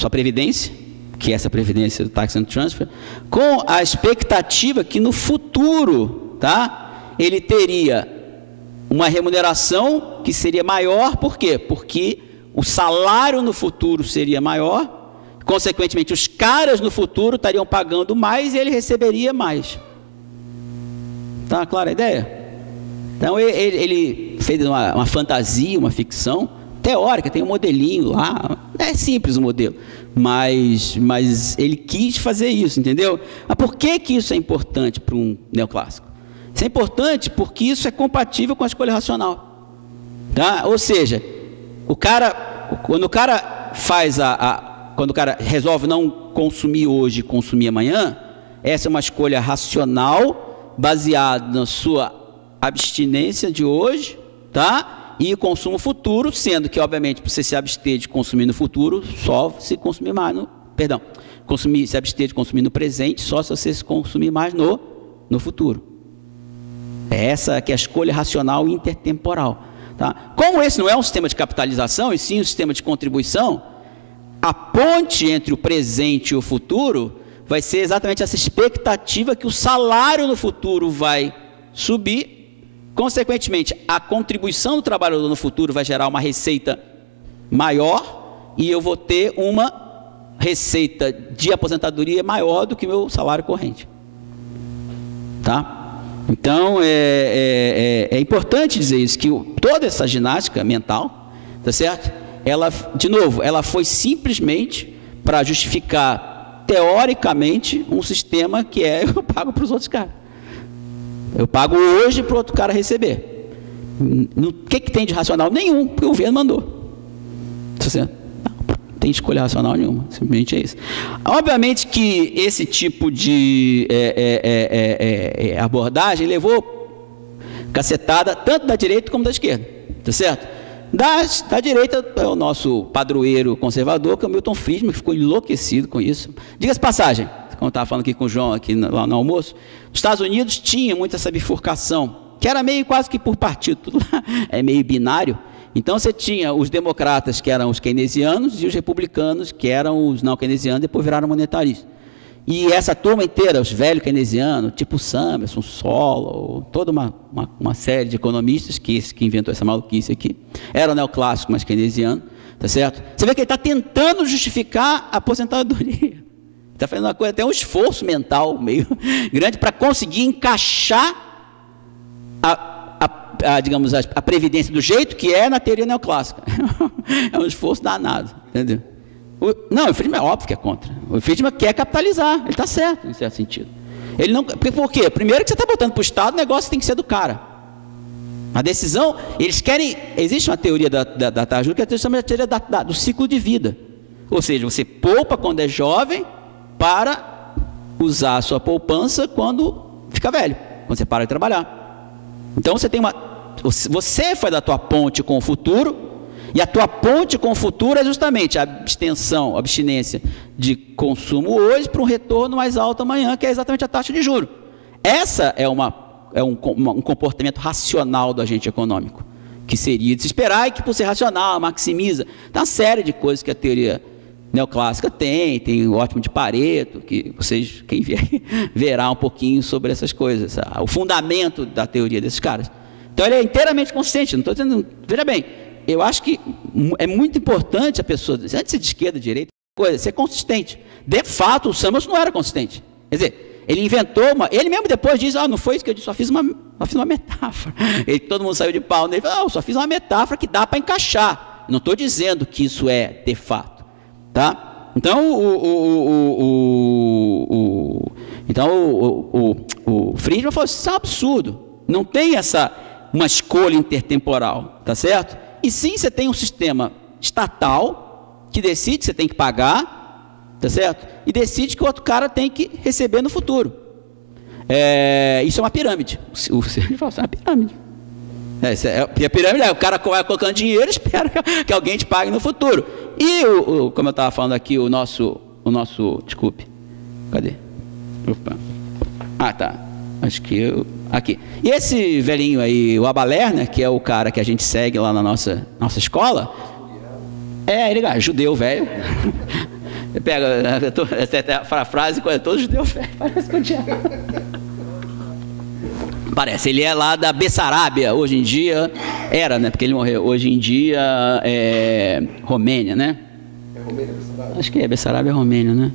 previdência, que é essa previdência do Tax and Transfer, com a expectativa que no futuro, tá, ele teria uma remuneração que seria maior. Por quê? Porque o salário no futuro seria maior, consequentemente os caras no futuro estariam pagando mais e ele receberia mais. Está clara a ideia? Então ele fez uma fantasia, uma ficção teórica, tem um modelinho lá, é simples o modelo, mas ele quis fazer isso, entendeu? Mas por que isso é importante para um neoclássico? Isso é importante porque isso é compatível com a escolha racional, tá? Ou seja, quando o cara resolve não consumir hoje e consumir amanhã, essa é uma escolha racional baseada na sua abstinência de hoje, tá? E consumo futuro, sendo que, obviamente, para você se abster de consumir no futuro, só se consumir mais se abster de consumir no presente, só se você se consumir mais no futuro. Essa que é a escolha racional intertemporal. Tá? Como esse não é um sistema de capitalização, e sim um sistema de contribuição, a ponte entre o presente e o futuro vai ser exatamente essa expectativa que o salário no futuro vai subir. Consequentemente, a contribuição do trabalhador no futuro vai gerar uma receita maior e eu vou ter uma receita de aposentadoria maior do que meu salário corrente. Tá? Então, é importante dizer isso, que toda essa ginástica mental, tá certo? De novo, ela foi simplesmente para justificar, teoricamente, um sistema que eu pago para os outros caras. Eu pago hoje para o outro cara receber. O que tem de racional? Nenhum, porque o governo mandou. Não tem escolha racional nenhuma, simplesmente é isso. Obviamente que esse tipo de abordagem levou cacetada tanto da direita como da esquerda, tá certo? Da direita é o nosso padroeiro conservador, que é o Milton Friedman, que ficou enlouquecido com isso. Diga-se passagem, como eu estava falando aqui com o João, lá no almoço, os Estados Unidos tinha muito essa bifurcação, que era meio quase que por partido, tudo lá é meio binário. Então você tinha os democratas, que eram os keynesianos, e os republicanos, que eram os não keynesianos, depois viraram monetaristas. E essa turma inteira, os velhos keynesianos, tipo Samuelson, Solow, toda uma série de economistas, que inventou essa maluquice aqui, eram neoclássicos, mas keynesiano, tá certo? Você vê que ele está tentando justificar a aposentadoria. Está fazendo uma coisa, até um esforço mental meio grande para conseguir encaixar digamos, a previdência do jeito que é na teoria neoclássica. É um esforço danado, entendeu? Não, o Friedman é óbvio que é contra. O Friedman quer capitalizar, ele está certo, em certo sentido. Ele não, por quê? Primeiro que você está botando para o Estado, o negócio tem que ser do cara. A decisão, eles querem, existe uma teoria da Tajur, que é a teoria do ciclo de vida. Ou seja, você poupa quando é jovem, para usar a sua poupança quando fica velho, quando você para de trabalhar. Então você faz a tua ponte com o futuro, e a tua ponte com o futuro é justamente a abstinência de consumo hoje para um retorno mais alto amanhã, que é exatamente a taxa de juros. Essa é um comportamento racional do agente econômico, que seria de se esperar e que, por ser racional, maximiza. Tem uma série de coisas que a teoria neoclássica tem o ótimo de Pareto, que vocês, quem vier, verá um pouquinho sobre essas coisas, o fundamento da teoria desses caras. Então ele é inteiramente consciente, não estou dizendo, veja bem, eu acho que é muito importante a pessoa, antes de ser de esquerda, direita, ser consistente. De fato, o Samuelson não era consistente. Quer dizer, ele inventou ele mesmo depois diz, não foi isso que eu disse, só fiz uma metáfora. Todo mundo saiu de pau nele, eu só fiz uma metáfora que dá para encaixar. Não estou dizendo que isso é de fato. Tá? Então, Então, o Friedman falou, isso é um absurdo. Não tem uma escolha intertemporal, tá certo? E sim, você tem um sistema estatal que decide que você tem que pagar, tá certo? E decide que o outro cara tem que receber no futuro. Isso é uma pirâmide. O Friedman falou, isso é uma pirâmide. A pirâmide o cara vai colocando dinheiro e espera que alguém te pague no futuro. E, como eu estava falando aqui, o nosso, desculpe, cadê? Opa. Ah, tá. Acho que aqui. E esse velhinho aí, o Abba Lerner, que é o cara que a gente segue lá na nossa escola, ele é judeu velho. Pega a frase, todo judeu velho, parece que eu tinha. Parece, ele é lá da Bessarábia, hoje em dia, era, né, porque ele morreu, hoje em dia é Romênia, né? É Romênia, Bessarábia? Acho que é, Bessarábia é Romênia, né?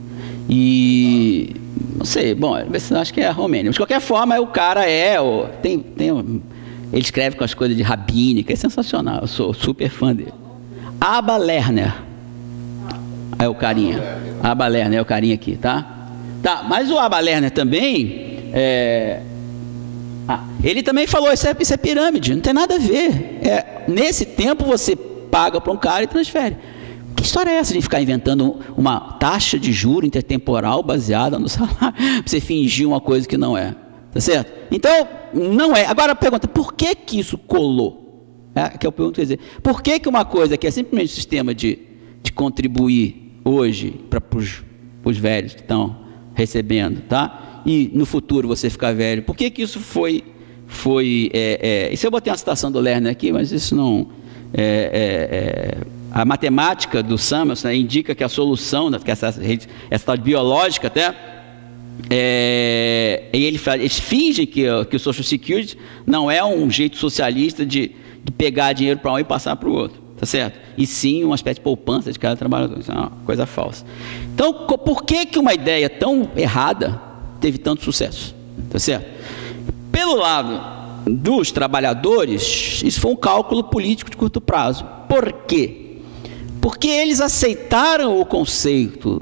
E, não sei, bom, acho que é Romênia, mas de qualquer forma, o cara ele escreve com as coisas de rabínica, é sensacional, eu sou super fã dele. Abba Lerner, é o carinha, Abba Lerner é o carinha aqui, tá? Tá, mas o Abba Lerner também, ele também falou, isso é pirâmide, não tem nada a ver. Nesse tempo você paga para um cara e transfere. Que história é essa de ficar inventando uma taxa de juro intertemporal baseada no salário, para você fingir uma coisa que não é, tá certo? Então, não é. Agora a pergunta, por que isso colou? Que eu pergunto, quer dizer, por que uma coisa que é simplesmente um sistema de contribuir hoje para os velhos que estão recebendo, tá? E no futuro você ficar velho, por que isso foi isso eu botei uma citação do Lerner aqui, mas isso não a matemática do Samuelson, né, indica que a solução, que essa tal biológica até, eles fingem que o Social Security não é um jeito socialista de pegar dinheiro para um e passar para o outro, tá certo? E sim uma espécie de poupança de cada trabalhador, isso é uma coisa falsa. Então, por que uma ideia tão errada teve tanto sucesso, tá certo? Pelo lado dos trabalhadores, isso foi um cálculo político de curto prazo. Por quê? Porque eles aceitaram o conceito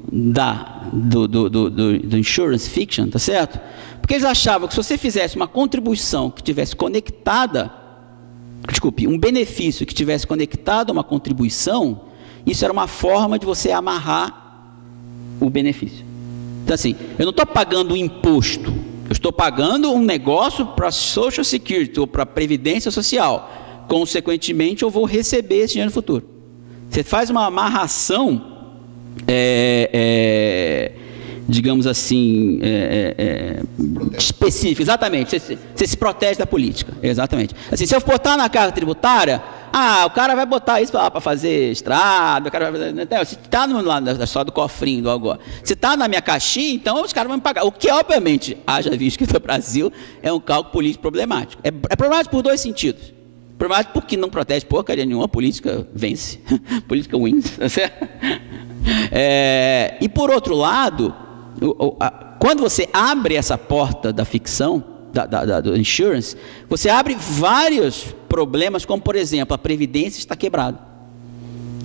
do insurance fiction, tá certo? Porque eles achavam que se você fizesse uma contribuição que tivesse conectada, um benefício que tivesse conectado a uma contribuição, isso era uma forma de você amarrar o benefício. Então assim, eu não estou pagando um imposto, eu estou pagando um negócio para a Social Security ou para a Previdência Social. Consequentemente, eu vou receber esse dinheiro no futuro. Você faz uma amarração, digamos assim, específica, exatamente, você se protege da política, exatamente. Assim, se eu botar na carga tributária, o cara vai botar isso para fazer estrada, o cara vai fazer, se está lá na história do cofrinho do agora, se está na minha caixinha, então os caras vão me pagar, o que obviamente, haja visto que no Brasil é um cálculo político problemático, é problemático por dois sentidos. Problemático porque não protege porcaria nenhuma, a política vence, a política wins, tá certo? E por outro lado, quando você abre essa porta da ficção, do insurance, você abre vários problemas, como por exemplo, a previdência está quebrada.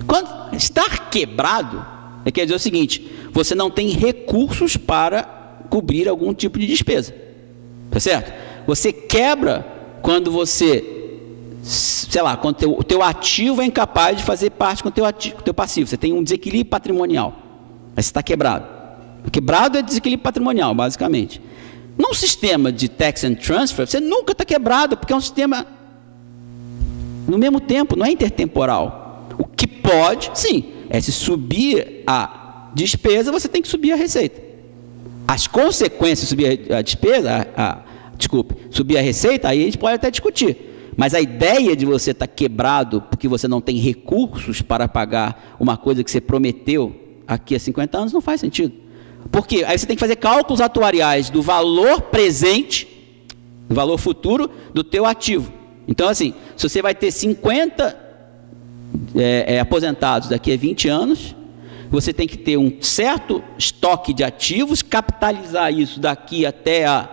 Quando estar quebrado, quer dizer o seguinte, você não tem recursos para cobrir algum tipo de despesa, tá certo? Você quebra quando você, sei lá, quando o teu ativo é incapaz de fazer parte com o teu passivo, você tem um desequilíbrio patrimonial, aí você está quebrado. Quebrado é desequilíbrio patrimonial, basicamente. Num sistema de tax and transfer, você nunca está quebrado, porque é um sistema no mesmo tempo, não é intertemporal. O que pode, sim, é se subir a despesa, você tem que subir a receita. As consequências de subir a despesa, subir a receita, aí a gente pode até discutir. Mas a ideia de você estar quebrado porque você não tem recursos para pagar uma coisa que você prometeu aqui há 50 anos não faz sentido. Porque aí você tem que fazer cálculos atuariais do valor presente, do valor futuro do teu ativo. Então, assim, se você vai ter 50 aposentados daqui a 20 anos, você tem que ter um certo estoque de ativos, capitalizar isso daqui até a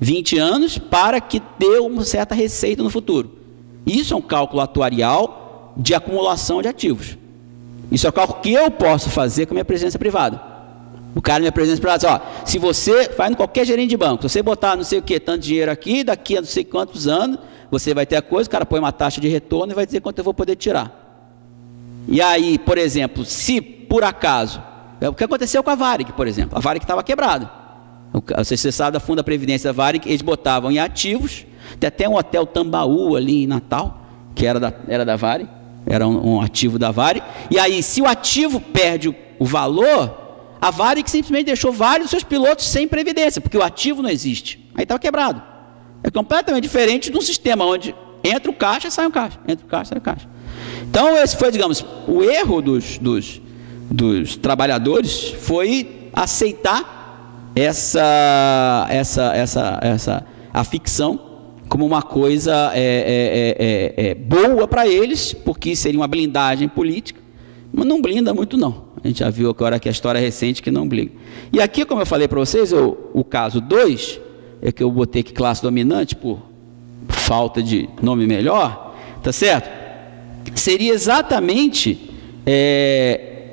20 anos, para que dê uma certa receita no futuro. Isso é um cálculo atuarial de acumulação de ativos. Isso é um cálculo que eu posso fazer com a minha previdência privada. O cara me apresenta para lá, ó, se você vai em qualquer gerente de banco, se você botar não sei o que, tanto dinheiro aqui, daqui a não sei quantos anos, você vai ter a coisa, o cara põe uma taxa de retorno e vai dizer quanto eu vou poder tirar. E aí, por exemplo, se por acaso, o que aconteceu com a Varig, por exemplo, a Varig estava quebrada. Você sabe da Fundo da Previdência da Varig, eles botavam em ativos, tem até um hotel Tambaú ali em Natal, que era da Varig, era um ativo da Varig, e aí se o ativo perde o valor, a Varig simplesmente deixou vários dos seus pilotos sem previdência, porque o ativo não existe, aí estava quebrado. É completamente diferente de um sistema onde entra o caixa e sai o caixa, entra o caixa e sai o caixa. Então esse foi, digamos, o erro dos trabalhadores foi aceitar a ficção como uma coisa boa para eles, porque seria uma blindagem política, mas não blinda muito não. A gente já viu agora que a história recente que não blinda. E aqui, como eu falei para vocês, o caso 2, é que eu botei aqui classe dominante por falta de nome melhor, tá certo? Seria exatamente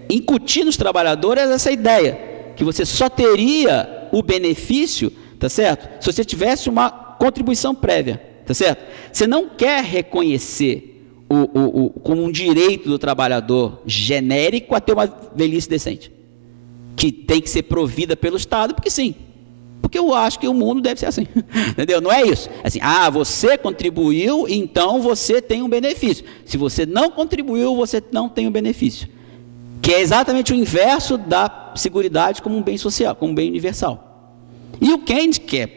incutir nos trabalhadores essa ideia, que você só teria o benefício, tá certo? Se você tivesse uma contribuição prévia, tá certo? Você não quer reconhecer como um direito do trabalhador genérico a ter uma velhice decente, que tem que ser provida pelo Estado, porque sim. Porque eu acho que o mundo deve ser assim, entendeu? Não é isso. É assim, você contribuiu, então você tem um benefício. Se você não contribuiu, você não tem um benefício. Que é exatamente o inverso da seguridade como um bem social, como um bem universal. E o Keynes, que é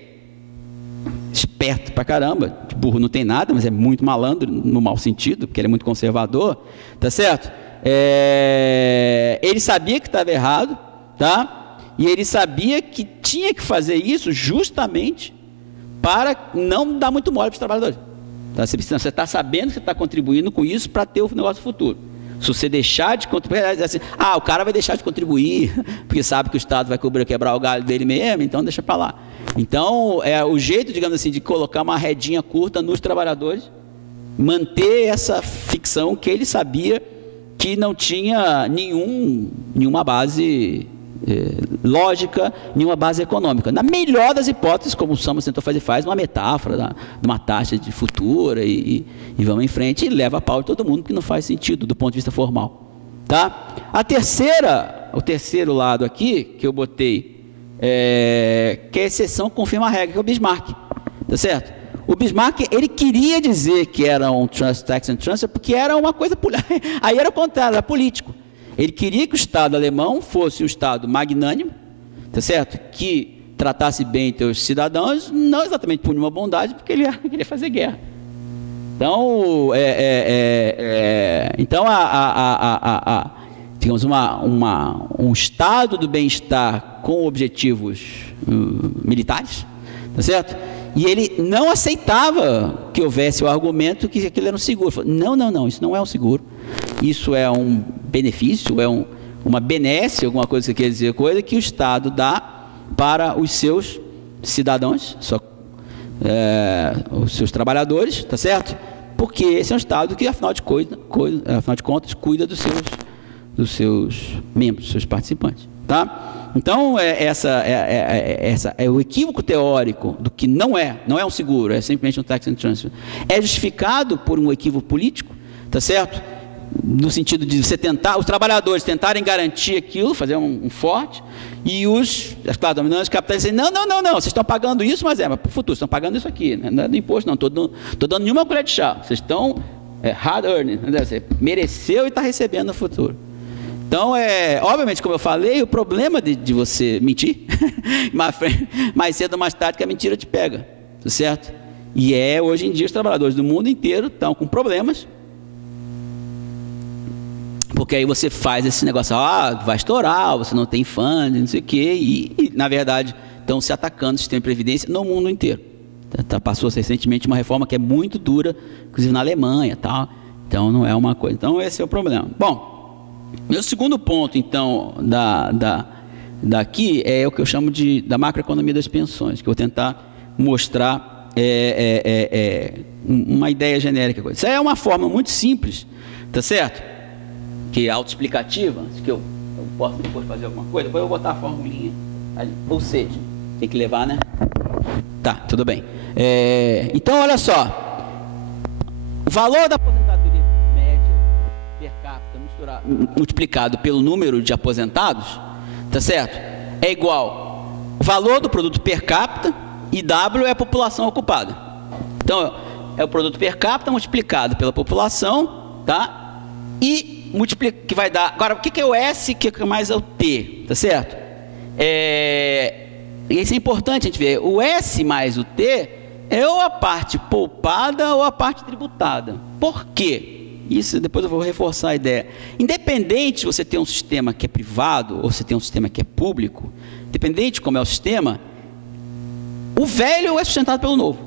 esperto pra caramba, de burro não tem nada, mas é muito malandro no mau sentido, porque ele é muito conservador, tá certo? Ele sabia que estava errado, tá? E ele sabia que tinha que fazer isso justamente para não dar muito mole para os trabalhadores. Tá? Você está sabendo que você está contribuindo com isso para ter o negócio futuro. Se você deixar de contribuir, assim, o cara vai deixar de contribuir, porque sabe que o Estado vai quebrar o galho dele mesmo, então deixa para lá. Então, o jeito, digamos assim, de colocar uma redinha curta nos trabalhadores, manter essa ficção que ele sabia que não tinha nenhuma base lógica, nenhuma base econômica. Na melhor das hipóteses, como o Samuel tentou fazer, faz uma metáfora de uma taxa de futura e vamos em frente e leva a pau de todo mundo, que não faz sentido do ponto de vista formal. Tá? O terceiro lado aqui, que eu botei, que a exceção confirma a regra, que é o Bismarck. Tá certo? O Bismarck, ele queria dizer que era um trust, tax and transfer, porque era uma coisa... Aí era o contrário, era político. Ele queria que o Estado alemão fosse um Estado magnânimo, tá certo? Que tratasse bem seus cidadãos, não exatamente por nenhuma bondade, porque ele queria fazer guerra. Então, digamos, um Estado do bem-estar com objetivos militares, tá certo? E ele não aceitava que houvesse o argumento que aquilo era um seguro. Ele falou, não, isso não é um seguro. Isso é um benefício, é uma benesse, alguma coisa que quer dizer, coisa que o Estado dá para os seus cidadãos, os seus trabalhadores, tá certo? Porque esse é um Estado que, afinal de contas, cuida dos seus membros, dos seus participantes, tá? Então, essa é o equívoco teórico do que não é um seguro, é simplesmente um tax and transfer. É justificado por um equívoco político, tá certo? No sentido de você os trabalhadores tentarem garantir aquilo, fazer um forte, e os dominantes capitalistas dizem, não, vocês estão pagando isso, mas para o futuro, vocês estão pagando isso aqui, né? Não é do imposto, não, estou dando nenhuma colher de chá, vocês estão hard earning, né? Você mereceu e está recebendo no futuro. Então, obviamente, como eu falei, o problema de você mentir, mais cedo ou mais tarde que a mentira te pega, tá certo? E hoje em dia os trabalhadores do mundo inteiro estão com problemas, porque aí você faz esse negócio, vai estourar, você não tem funding, não sei o quê, e na verdade estão se atacando o sistema de previdência no mundo inteiro. Passou recentemente uma reforma que é muito dura, inclusive na Alemanha, tal. Então não é uma coisa. Então esse é o problema. Bom, meu segundo ponto, então, daqui é o que eu chamo da macroeconomia das pensões, que eu vou tentar mostrar uma ideia genérica. Isso é uma forma muito simples, tá certo? Que é autoexplicativa, que eu Eu posso depois fazer alguma coisa, depois eu vou botar a formulinha ali. Ou seja, tem que levar, né? Tá, tudo bem. Então, olha só. O valor da aposentadoria média per capita multiplicado pelo número de aposentados, tá certo? É igual o valor do produto per capita e W é a população ocupada. Então, é o produto per capita multiplicado pela população, tá? E multiplica, que vai dar... Agora, o que é o S, que é mais é o T, tá certo? Isso é importante a gente ver. O S mais o T é ou a parte poupada ou a parte tributada. Por quê? Isso depois eu vou reforçar a ideia. Independente se você tem um sistema que é privado ou se tem um sistema que é público, independente de como é o sistema, o velho é sustentado pelo novo.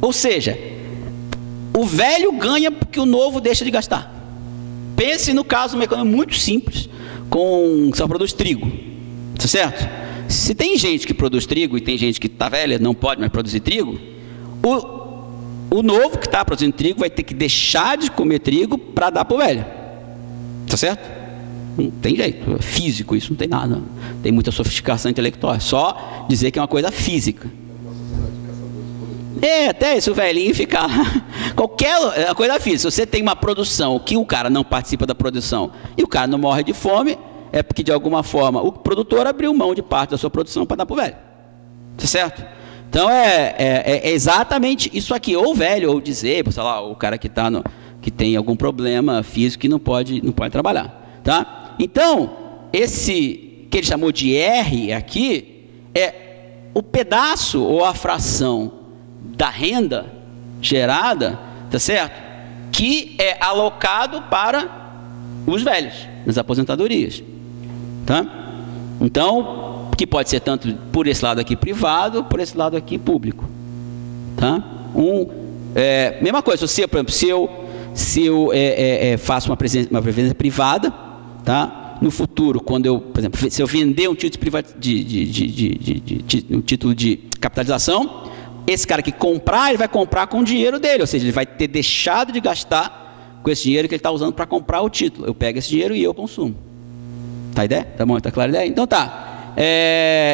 Ou seja, o velho ganha porque o novo deixa de gastar. Pense no caso de uma economia muito simples, que só produz trigo, tá certo? Se tem gente que produz trigo e tem gente que está velha, não pode mais produzir trigo, o novo que está produzindo trigo vai ter que deixar de comer trigo para dar para o velho, tá certo? Não tem jeito, é físico isso, não tem nada, não tem muita sofisticação intelectual, é só dizer que é uma coisa física. Até isso, o velhinho ficar qualquer coisa física. Se você tem uma produção que o cara não participa da produção e o cara não morre de fome, é porque de alguma forma o produtor abriu mão de parte da sua produção para dar para o velho, tá certo? Então é exatamente isso aqui, ou o velho, ou dizer, sei lá, o cara que tem algum problema físico que não pode trabalhar, tá? Então, esse que ele chamou de R aqui é o pedaço ou a fração da renda gerada, tá certo? Que é alocado para os velhos, nas aposentadorias, tá? Então, que pode ser tanto por esse lado aqui privado, por esse lado aqui público, tá? Mesma coisa, por exemplo, se eu faço uma previdência privada, tá? No futuro, quando eu, por exemplo, se eu vender um título de capitalização, esse cara que comprar, ele vai comprar com o dinheiro dele, ou seja, ele vai ter deixado de gastar com esse dinheiro que ele está usando para comprar o título. Eu pego esse dinheiro e eu consumo. Tá a ideia? Tá bom? Tá clara a ideia? Então tá.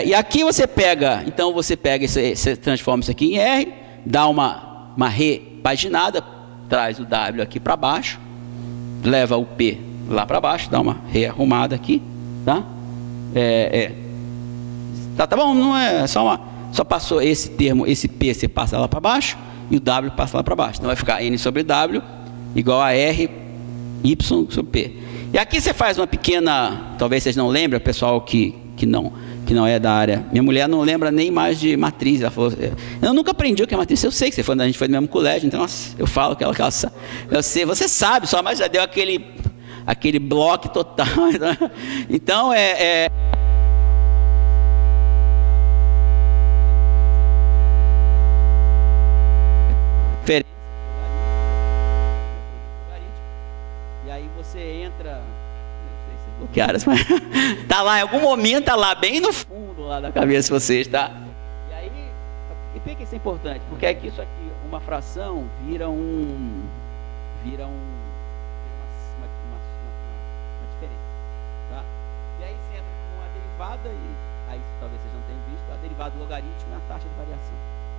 E aqui você pega, você transforma isso aqui em R, dá uma repaginada, traz o W aqui para baixo, leva o P lá para baixo, dá uma rearrumada aqui, tá? Tá bom? Não é só uma... Só passou esse termo, esse P você passa lá para baixo e o W passa lá para baixo. Então vai ficar N sobre W igual a R, Y sobre P. E aqui você faz uma pequena, talvez vocês não lembrem, o pessoal que não é da área. Minha mulher não lembra nem mais de matriz. Ela falou, eu nunca aprendi o que é matriz. Eu sei que a gente foi no mesmo colégio, então eu falo que ela eu sei, você sabe, só mais já deu aquele bloco total. Então e aí você entra, não sei se bloquearam, mas tá lá, em algum momento tá lá, bem no fundo lá da cabeça de vocês, tá? E aí, e por que isso é importante? Porque é que isso aqui, uma fração vira uma diferença, tá? E aí você entra com a derivada e aí talvez vocês não tenham visto, a derivada do logaritmo é a taxa de variação.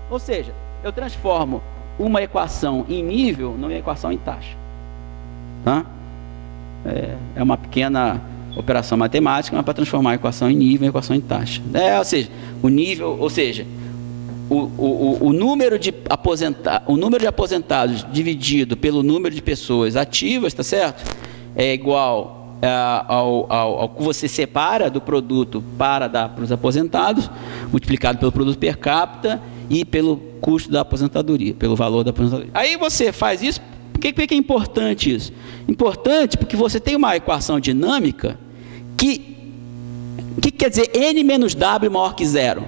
Ou seja, eu transformo uma equação em nível numa equação em taxa, tá? É uma pequena operação matemática, mas para transformar a equação em nível em equação em taxa. Ou seja, o nível, ou seja, o número de aposentados dividido pelo número de pessoas ativas, tá certo? É igual ao que você separa do produto para dar para os aposentados, multiplicado pelo produto per capita e pelo custo da aposentadoria, pelo valor da aposentadoria. Aí você faz isso, por que é importante isso? Importante porque você tem uma equação dinâmica que quer dizer N menos W maior que zero.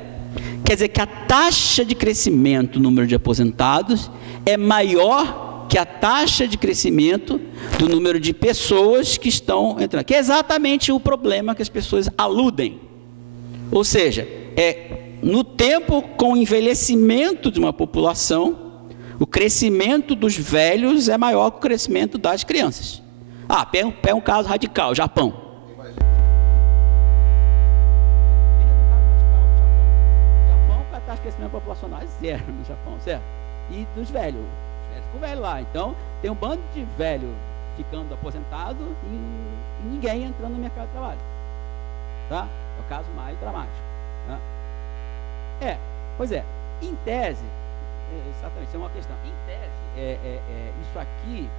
Quer dizer que a taxa de crescimento do número de aposentados é maior que a taxa de crescimento do número de pessoas que estão entrando. Que é exatamente o problema que as pessoas aludem. Ou seja, no tempo, com o envelhecimento de uma população, o crescimento dos velhos é maior que o crescimento das crianças. Pega um caso radical, Japão. populacional é zero no Japão, certo? E dos velhos, ficam velhos lá. Então, tem um bando de velho ficando aposentado e ninguém entrando no mercado de trabalho. Tá? É o caso mais dramático. Tá? Pois é, em tese, exatamente, isso é uma questão. Em tese, isso aqui,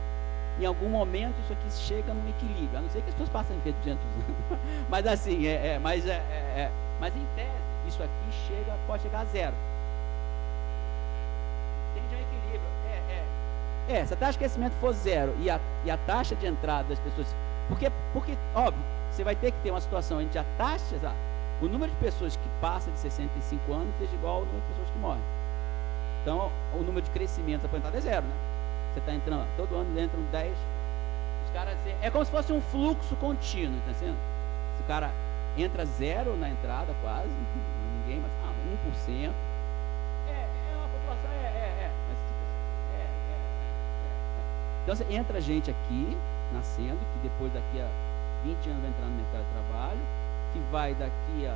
em algum momento, isso aqui chega num equilíbrio, a não ser que as pessoas passem a viver 200 anos. Mas assim, mas em tese, isso aqui pode chegar a zero. Tende a equilíbrio. Se a taxa de crescimento for zero e a taxa de entrada das pessoas... Porque, óbvio, você vai ter que ter uma situação onde a taxa... O número de pessoas que passa de 65 anos seja igual ao número de pessoas que morrem. Então, o número de crescimento aposentado é zero, né? Você está entrando, todo ano entram 10. Os caras... É como se fosse um fluxo contínuo, está entendendo? Se o cara entra zero na entrada, quase, ninguém, mas 1%. Uma população, Então, entra gente aqui, nascendo, que depois daqui a 20 anos vai entrar no mercado de trabalho, que vai daqui a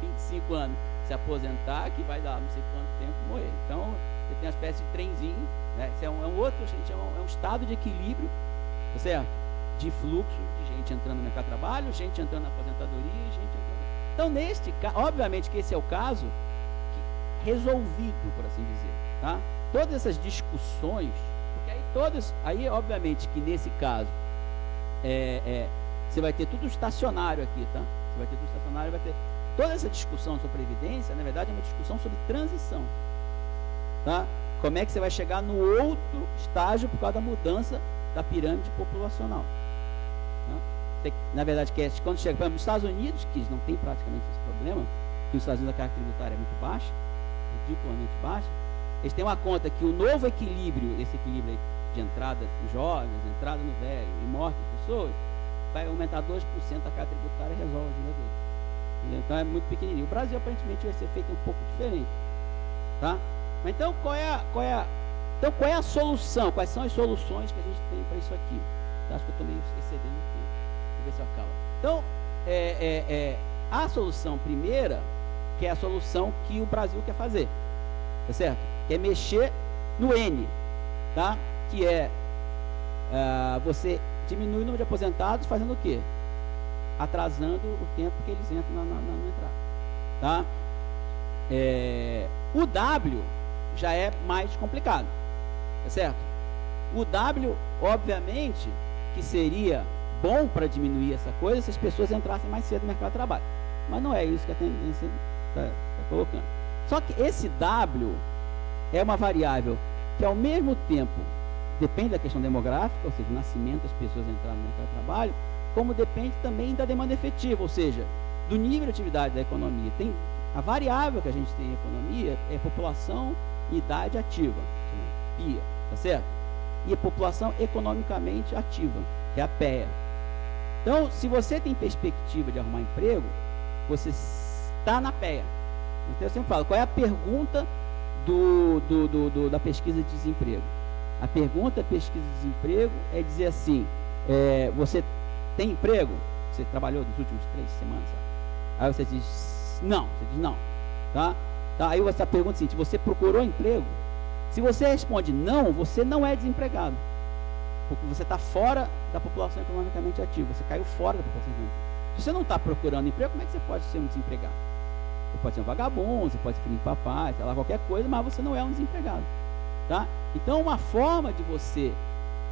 25 anos se aposentar, que vai dar não sei quanto tempo morrer. Então, você tem uma espécie de trenzinho, né? Isso é um outro, gente, é um estado de equilíbrio, tá certo? De fluxo de gente entrando no mercado de trabalho, gente entrando na aposentadoria, gente entrando... Então, neste caso, obviamente que esse é o caso resolvido, por assim dizer, tá? Todas essas discussões, porque aí obviamente que nesse caso, você vai ter tudo estacionário aqui, tá? Você vai ter tudo estacionário, vai ter... Toda essa discussão sobre previdência, na verdade, é uma discussão sobre transição, tá? Como é que você vai chegar no outro estágio por causa da mudança da pirâmide populacional, tá? Na verdade, quando chega, por exemplo, nos Estados Unidos, que não tem praticamente esse problema, que nos Estados Unidos a carga tributária é muito baixa, ridiculamente baixa, eles têm uma conta que o novo equilíbrio, esse equilíbrio aí de entrada dos jovens, entrada no velho e morte das pessoas, vai aumentar 2% a carga tributária e resolve a vida dele. Entendeu? Então é muito pequenininho. O Brasil aparentemente vai ser feito um pouco diferente, tá? Mas então qual é a solução? Quais são as soluções que a gente tem para isso aqui? Eu acho que eu estou meio excedendo o tempo. Vou ver se eu acabo. Então, a solução primeira, que é a solução que o Brasil quer fazer, tá certo? Que é mexer no N, tá? Que é você diminui o número de aposentados fazendo o quê? Atrasando o tempo que eles entram na entrada, tá? O W já é mais complicado, tá certo? O W, obviamente, que seria bom para diminuir essa coisa se as pessoas entrassem mais cedo no mercado de trabalho, mas não é isso que a tendência está colocando. Só que esse W é uma variável que, ao mesmo tempo, depende da questão demográfica, ou seja, o nascimento das pessoas entrarem no mercado de trabalho, como depende também da demanda efetiva, ou seja, do nível de atividade da economia. A variável que a gente tem em economia é população e idade ativa, PIA, tá certo? E a população economicamente ativa, que é a PEA. Então, se você tem perspectiva de arrumar emprego, você está na PEA. Então, eu sempre falo, qual é a pergunta da pesquisa de desemprego? A pergunta da pesquisa de desemprego é dizer assim, você tem emprego? Você trabalhou nas últimas 3 semanas? Sabe? Aí você diz não. Tá? Aí você pergunta o seguinte, você procurou emprego? Se você responde não, você não é desempregado. Porque você está fora da população economicamente ativa, você caiu fora da população economicamente ativa. Se você não está procurando emprego, como é que você pode ser um desempregado? Você pode ser um vagabundo, você pode ser filho de papai, sei lá, qualquer coisa, mas você não é um desempregado. Tá? Então, uma forma de você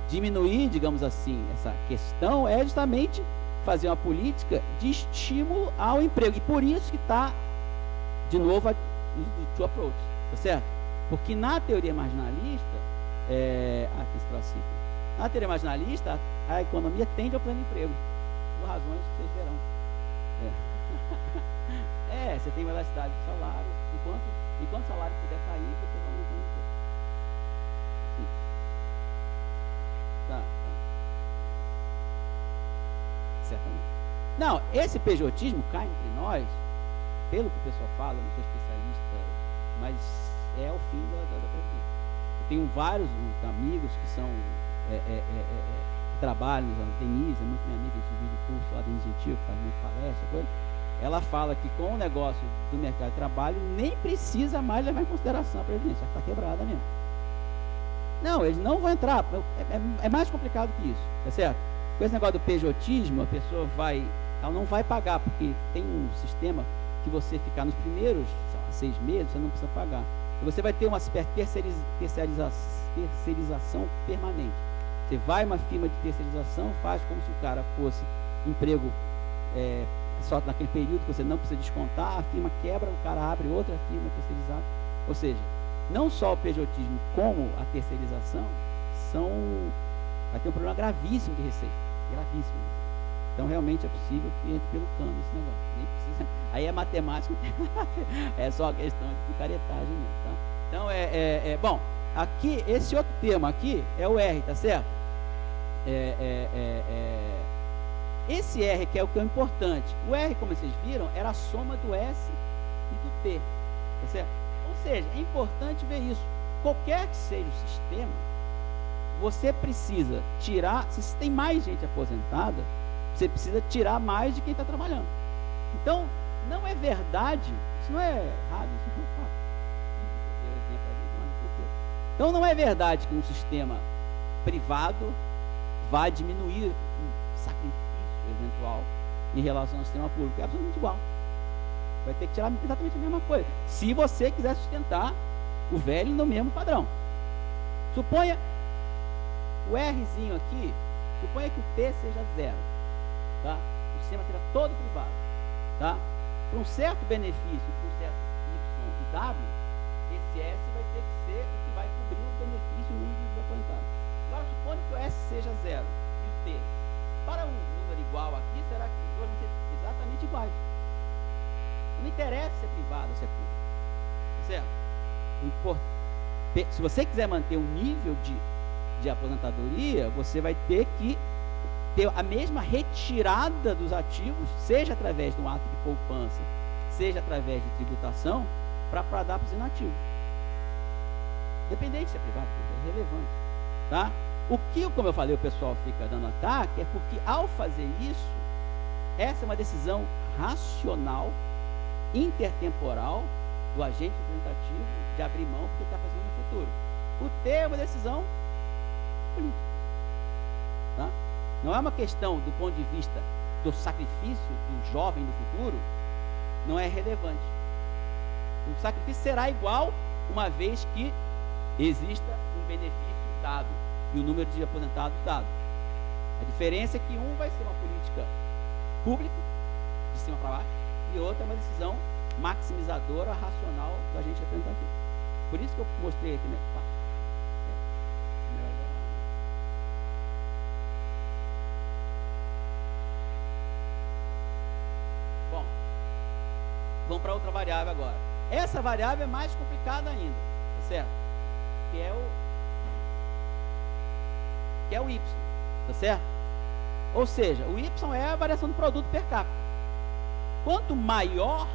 diminuir, digamos assim, essa questão é justamente fazer uma política de estímulo ao emprego. E por isso que está, de novo, o two approach, tá certo? Porque na teoria marginalista, na teoria marginalista, a economia tende ao pleno emprego, por razões que vocês verão. Você tem uma elasticidade de salário, enquanto o salário puder cair, você vai aumentando o emprego. Tá. Certamente. Não, esse pejotismo cai entre nós, pelo que o pessoal fala, não sou especialista, mas é o fim da previdência. Eu tenho vários amigos que são que trabalham, a Denise é muito minha amiga, a gente divide o curso lá da Iniciativa, faz muito palestra, coisa. ela fala que com o negócio do mercado de trabalho nem precisa mais levar em consideração a previdência, já está quebrada mesmo. Não, eles não vão entrar, é mais complicado que isso, tá certo? Com esse negócio do pejotismo, a pessoa ela não vai pagar, porque tem um sistema que você ficar nos primeiros, sei lá, 6 meses, você não precisa pagar. E você vai ter uma terceirização permanente. Você vai uma firma de terceirização, faz como se o cara fosse emprego só naquele período que você não precisa descontar, a firma quebra, o cara abre outra firma terceirizada. Ou seja, não só o pejotismo como a terceirização vai ter um problema gravíssimo de receita. Gravíssimo. Então realmente é possível que entre pelo cano esse negócio. Nem precisa. Aí é matemática, é só questão de picaretagem mesmo, tá? Então bom, aqui, esse outro termo aqui é o R, tá certo? Esse R que é o que é importante. O R, como vocês viram, era a soma do S e do T, tá certo? Ou seja, é importante ver isso. Qualquer que seja o sistema, você precisa tirar, se tem mais gente aposentada, você precisa tirar mais de quem está trabalhando. Então, não é verdade, isso não é errado, isso não é fato. Então, não é verdade que um sistema privado vai diminuir um sacrifício eventual em relação ao sistema público. É absolutamente igual. Vai ter que tirar exatamente a mesma coisa. Se você quiser sustentar o velho no mesmo padrão. Suponha o Rzinho aqui, suponha que o T seja 0. Tá? O sistema seja todo privado. Tá? Para um certo benefício, para um certo Y e W, esse S vai ter que ser o que vai cobrir o benefício e o número de aposentados. Agora, suponha que o S seja 0 e o T. Para um número igual aqui, será que os dois vão ser exatamente iguais? Não interessa se é privado ou se é público. Tá certo? Se você quiser manter um nível de aposentadoria, você vai ter que ter a mesma retirada dos ativos, seja através de um ato de poupança, seja através de tributação, para dar para os inativos. Independente se é privado, é relevante. Tá? O que, como eu falei, o pessoal fica dando ataque, é porque ao fazer isso, essa é uma decisão racional, intertemporal, do agente representativo de abrir mão porque está fazendo no futuro. O T é uma decisão política. Tá? Não é uma questão do ponto de vista do sacrifício do jovem no futuro, não é relevante. O sacrifício será igual uma vez que exista um benefício dado e o número de aposentados dado. A diferença é que um vai ser uma política pública, de cima para baixo, e outra é uma decisão maximizadora, racional do agente representativo. Por isso que eu mostrei aqui, né? Bom, vamos para outra variável agora. Essa variável é mais complicada ainda, tá certo? Que é o Y, tá certo? Ou seja, o Y é a variação do produto per capita. Quanto maior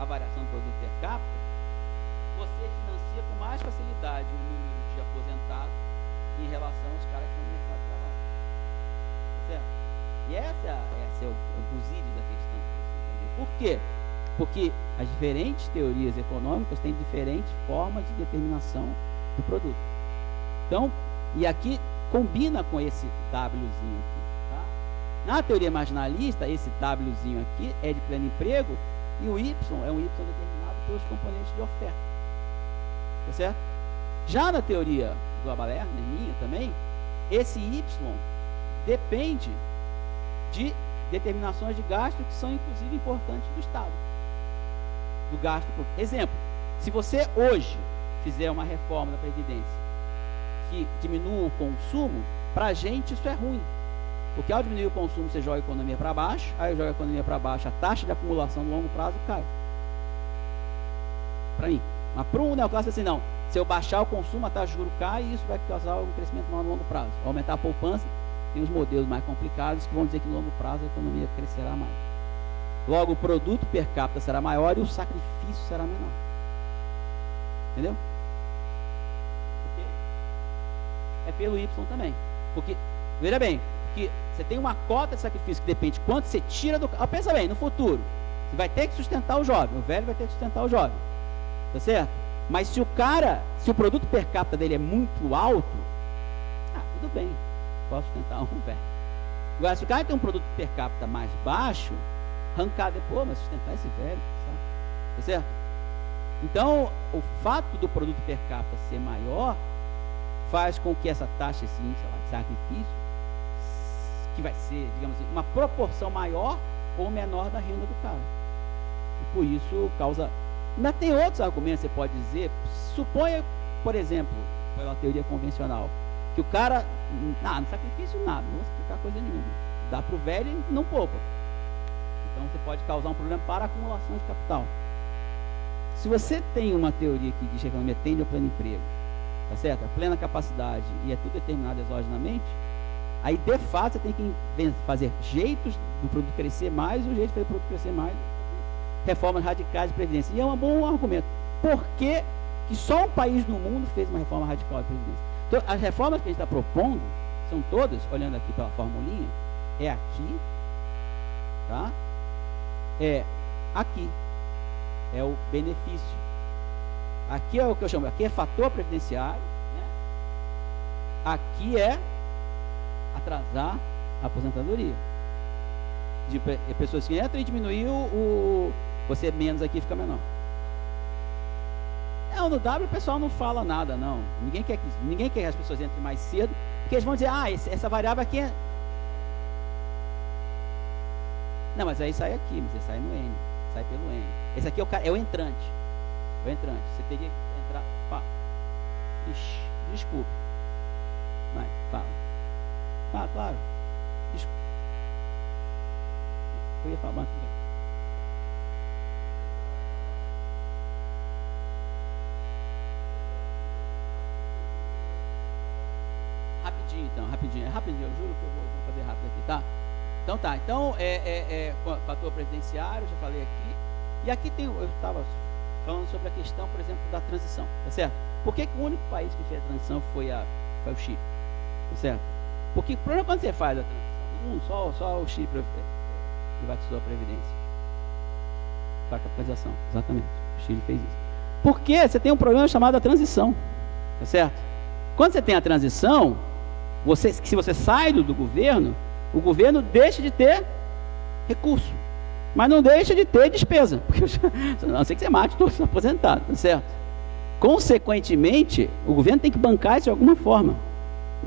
a variação do produto per capita, você financia com mais facilidade o número de aposentados em relação aos caras que estão no mercado de trabalho. Tá certo? E essa é o buzides da questão. Por quê? Porque as diferentes teorias econômicas têm diferentes formas de determinação do produto. Então, e aqui combina com esse Wzinho aqui. Tá? Na teoria marginalista, esse Wzinho aqui é de pleno emprego e o Y é um Y determinado pelos componentes de oferta. Tá certo? Já na teoria do Abaler, minha também, esse Y depende de determinações de gasto que são inclusive importantes do Estado. Do gasto. Exemplo, se você hoje fizer uma reforma da Previdência que diminua o consumo, para a gente isso é ruim. Porque ao diminuir o consumo, você joga a economia para baixo, aí joga a economia para baixo, a taxa de acumulação no longo prazo cai. Para mim. Mas para um neoclássico assim, não. Se eu baixar o consumo, a taxa de juros cai e isso vai causar um crescimento maior no longo prazo. Ao aumentar a poupança, tem os modelos mais complicados que vão dizer que no longo prazo a economia crescerá mais. Logo, o produto per capita será maior e o sacrifício será menor. Entendeu? Por quê? É pelo Y também. Porque, veja bem, que você tem uma cota de sacrifício que depende de quanto você tira do... Pensa bem, no futuro, Você vai ter que sustentar o jovem, o velho vai ter que sustentar o jovem, tá certo? Mas se o produto per capita dele é muito alto, tudo bem, posso sustentar um velho. Agora, se o cara tem um produto per capita mais baixo, arrancar depois, mas sustentar esse velho, sabe? Tá certo? Então, o fato do produto per capita ser maior faz com que essa taxa, esse índice de sacrifício, que vai ser, digamos assim, uma proporção maior ou menor da renda do cara. E por isso causa... Ainda tem outros argumentos, você pode dizer, suponha, por exemplo, pela teoria convencional, que o cara, no sacrifício nada, não vou sacrificar coisa nenhuma, dá para o velho e não poupa. Então você pode causar um problema para a acumulação de capital. Se você tem uma teoria que diz que a economia tende ao pleno emprego, tá certo? A plena capacidade e é tudo determinado exogenamente, aí de fato você tem que fazer jeitos do produto crescer mais, o jeito de fazer o produto crescer mais, reformas radicais de previdência. E é um bom argumento. Por que só um país no mundo fez uma reforma radical de previdência? Então, as reformas que a gente está propondo são todas, olhando aqui pela formulinha, é aqui, tá? É aqui. É o benefício. Aqui é o que eu chamo, aqui é fator previdenciário, né? Aqui é atrasar a aposentadoria. De pessoas que entram e diminuir você menos aqui fica menor. Não, no W o pessoal não fala nada, não. Ninguém quer que as pessoas entrem mais cedo, porque eles vão dizer, essa variável aqui é... Não, mas aí sai aqui, mas sai no N, sai pelo N. Esse aqui é o entrante. O entrante. Você teria que entrar... Ixi, desculpe. Vai, fala. Claro. Desculpe. Eu ia falar também. Rapidinho, eu juro que eu vou fazer rápido aqui, tá? Então tá, fator previdenciário, já falei aqui. E aqui eu estava falando sobre a questão, por exemplo, da transição, tá certo? Por que o único país que fez a transição foi o Chile, tá certo? Porque o problema quando você faz a transição, só o Chile privatizou a Previdência. Para a capitalização, exatamente. O Chile fez isso. Porque você tem um problema chamado transição, tá certo? Quando você tem a transição, se você sai do governo, o governo deixa de ter recurso, mas não deixa de ter despesa, porque a não ser que você mate todos os aposentados, tá certo? Consequentemente, o governo tem que bancar isso de alguma forma.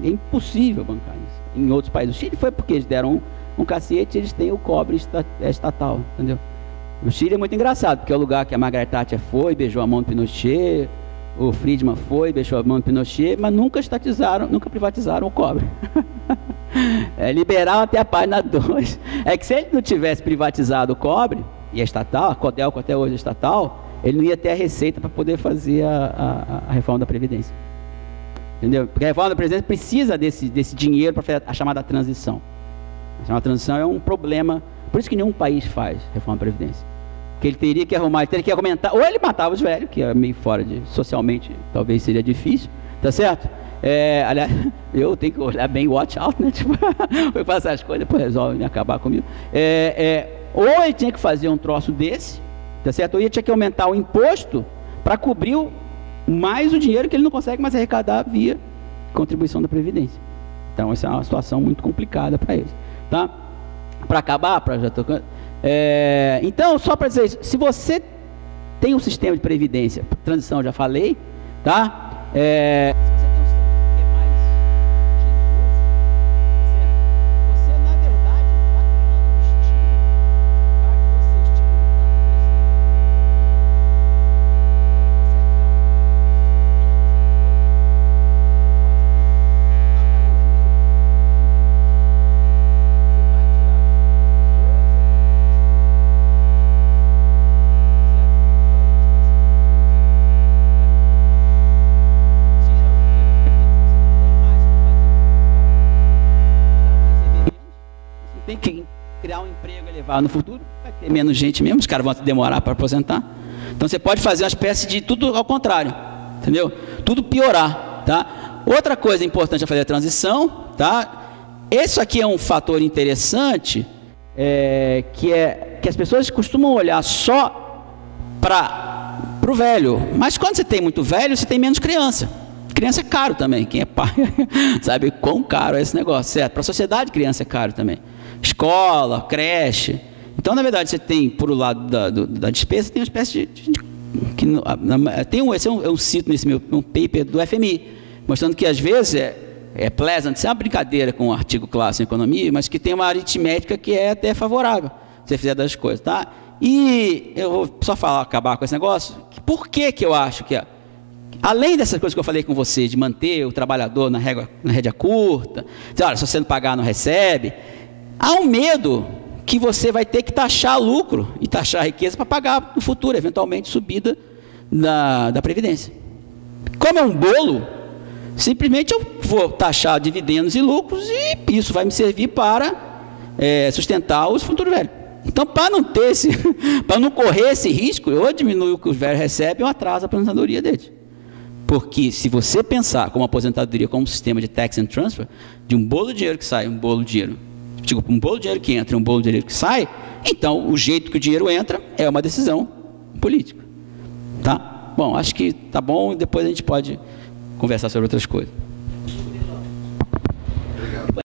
É impossível bancar isso. Em outros países, o Chile foi porque eles deram um cacete, eles têm o cobre estatal, entendeu? O Chile é muito engraçado, porque é o lugar que a Margaret Thatcher foi, beijou a mão do Pinochet, o Friedman foi, beijou a mão do Pinochet, mas nunca privatizaram o cobre. Liberaram até a página 2. É que se ele não tivesse privatizado o cobre, e a estatal, a Codelco até hoje é estatal, ele não ia ter a receita para poder fazer a reforma da Previdência. Entendeu? Porque a reforma da Previdência precisa desse dinheiro para fazer a chamada transição. A chamada transição é um problema, por isso que nenhum país faz reforma da Previdência. Que ele teria que arrumar, ele teria que aumentar, ou ele matava os velhos, que é meio fora de, socialmente, talvez seria difícil, tá certo? Aliás, eu tenho que olhar bem, watch out, né? Tipo, foi passar as coisas, depois resolve acabar comigo. Ou ele tinha que fazer um troço desse, tá certo? Ou ele tinha que aumentar o imposto para cobrir mais o dinheiro que ele não consegue mais arrecadar via contribuição da Previdência. Então, essa é uma situação muito complicada para eles, tá? Para acabar, então, só para dizer isso, se você tem um sistema de previdência, transição eu já falei, tá? Se você tem um sistema que é mais generoso, certo? Você, na verdade, está criando um estímulo para que você estimule tanto o tem que criar um emprego elevado no futuro, vai ter menos gente mesmo, os caras vão demorar para aposentar. Então você pode fazer uma espécie de tudo ao contrário, entendeu? Tudo piorar, tá? Outra coisa importante é fazer a transição, tá? Isso aqui é um fator interessante, que as pessoas costumam olhar só para o velho, mas quando você tem muito velho, você tem menos criança. Criança é caro também, quem é pai sabe quão caro é esse negócio, certo? Para a sociedade, criança é caro também. Escola, creche. Então, na verdade, você tem, por um lado da despesa, tem uma espécie eu cito nesse meu paper do FMI, mostrando que às vezes é pleasant, isso é uma brincadeira com um artigo clássico em economia, mas que tem uma aritmética que é até favorável, se você fizer das coisas, tá? E eu vou só acabar com esse negócio, por que eu acho que, além dessas coisas que eu falei com você, de manter o trabalhador na rédea curta, dizer, olha, se você não pagar, não recebe, há um medo que você vai ter que taxar lucro e taxar riqueza para pagar no futuro, eventualmente, subida da Previdência. Como é um bolo, simplesmente eu vou taxar dividendos e lucros e isso vai me servir para sustentar os futuros velhos. Então, para não correr esse risco, eu diminuo o que os velhos recebem ou atraso a aposentadoria deles. Porque se você pensar como aposentadoria como um sistema de tax and transfer, de um bolo de dinheiro que sai, um bolo de dinheiro que entra e um bolo de dinheiro que sai, então o jeito que o dinheiro entra é uma decisão política. Tá? Bom, acho que tá bom, depois a gente pode conversar sobre outras coisas.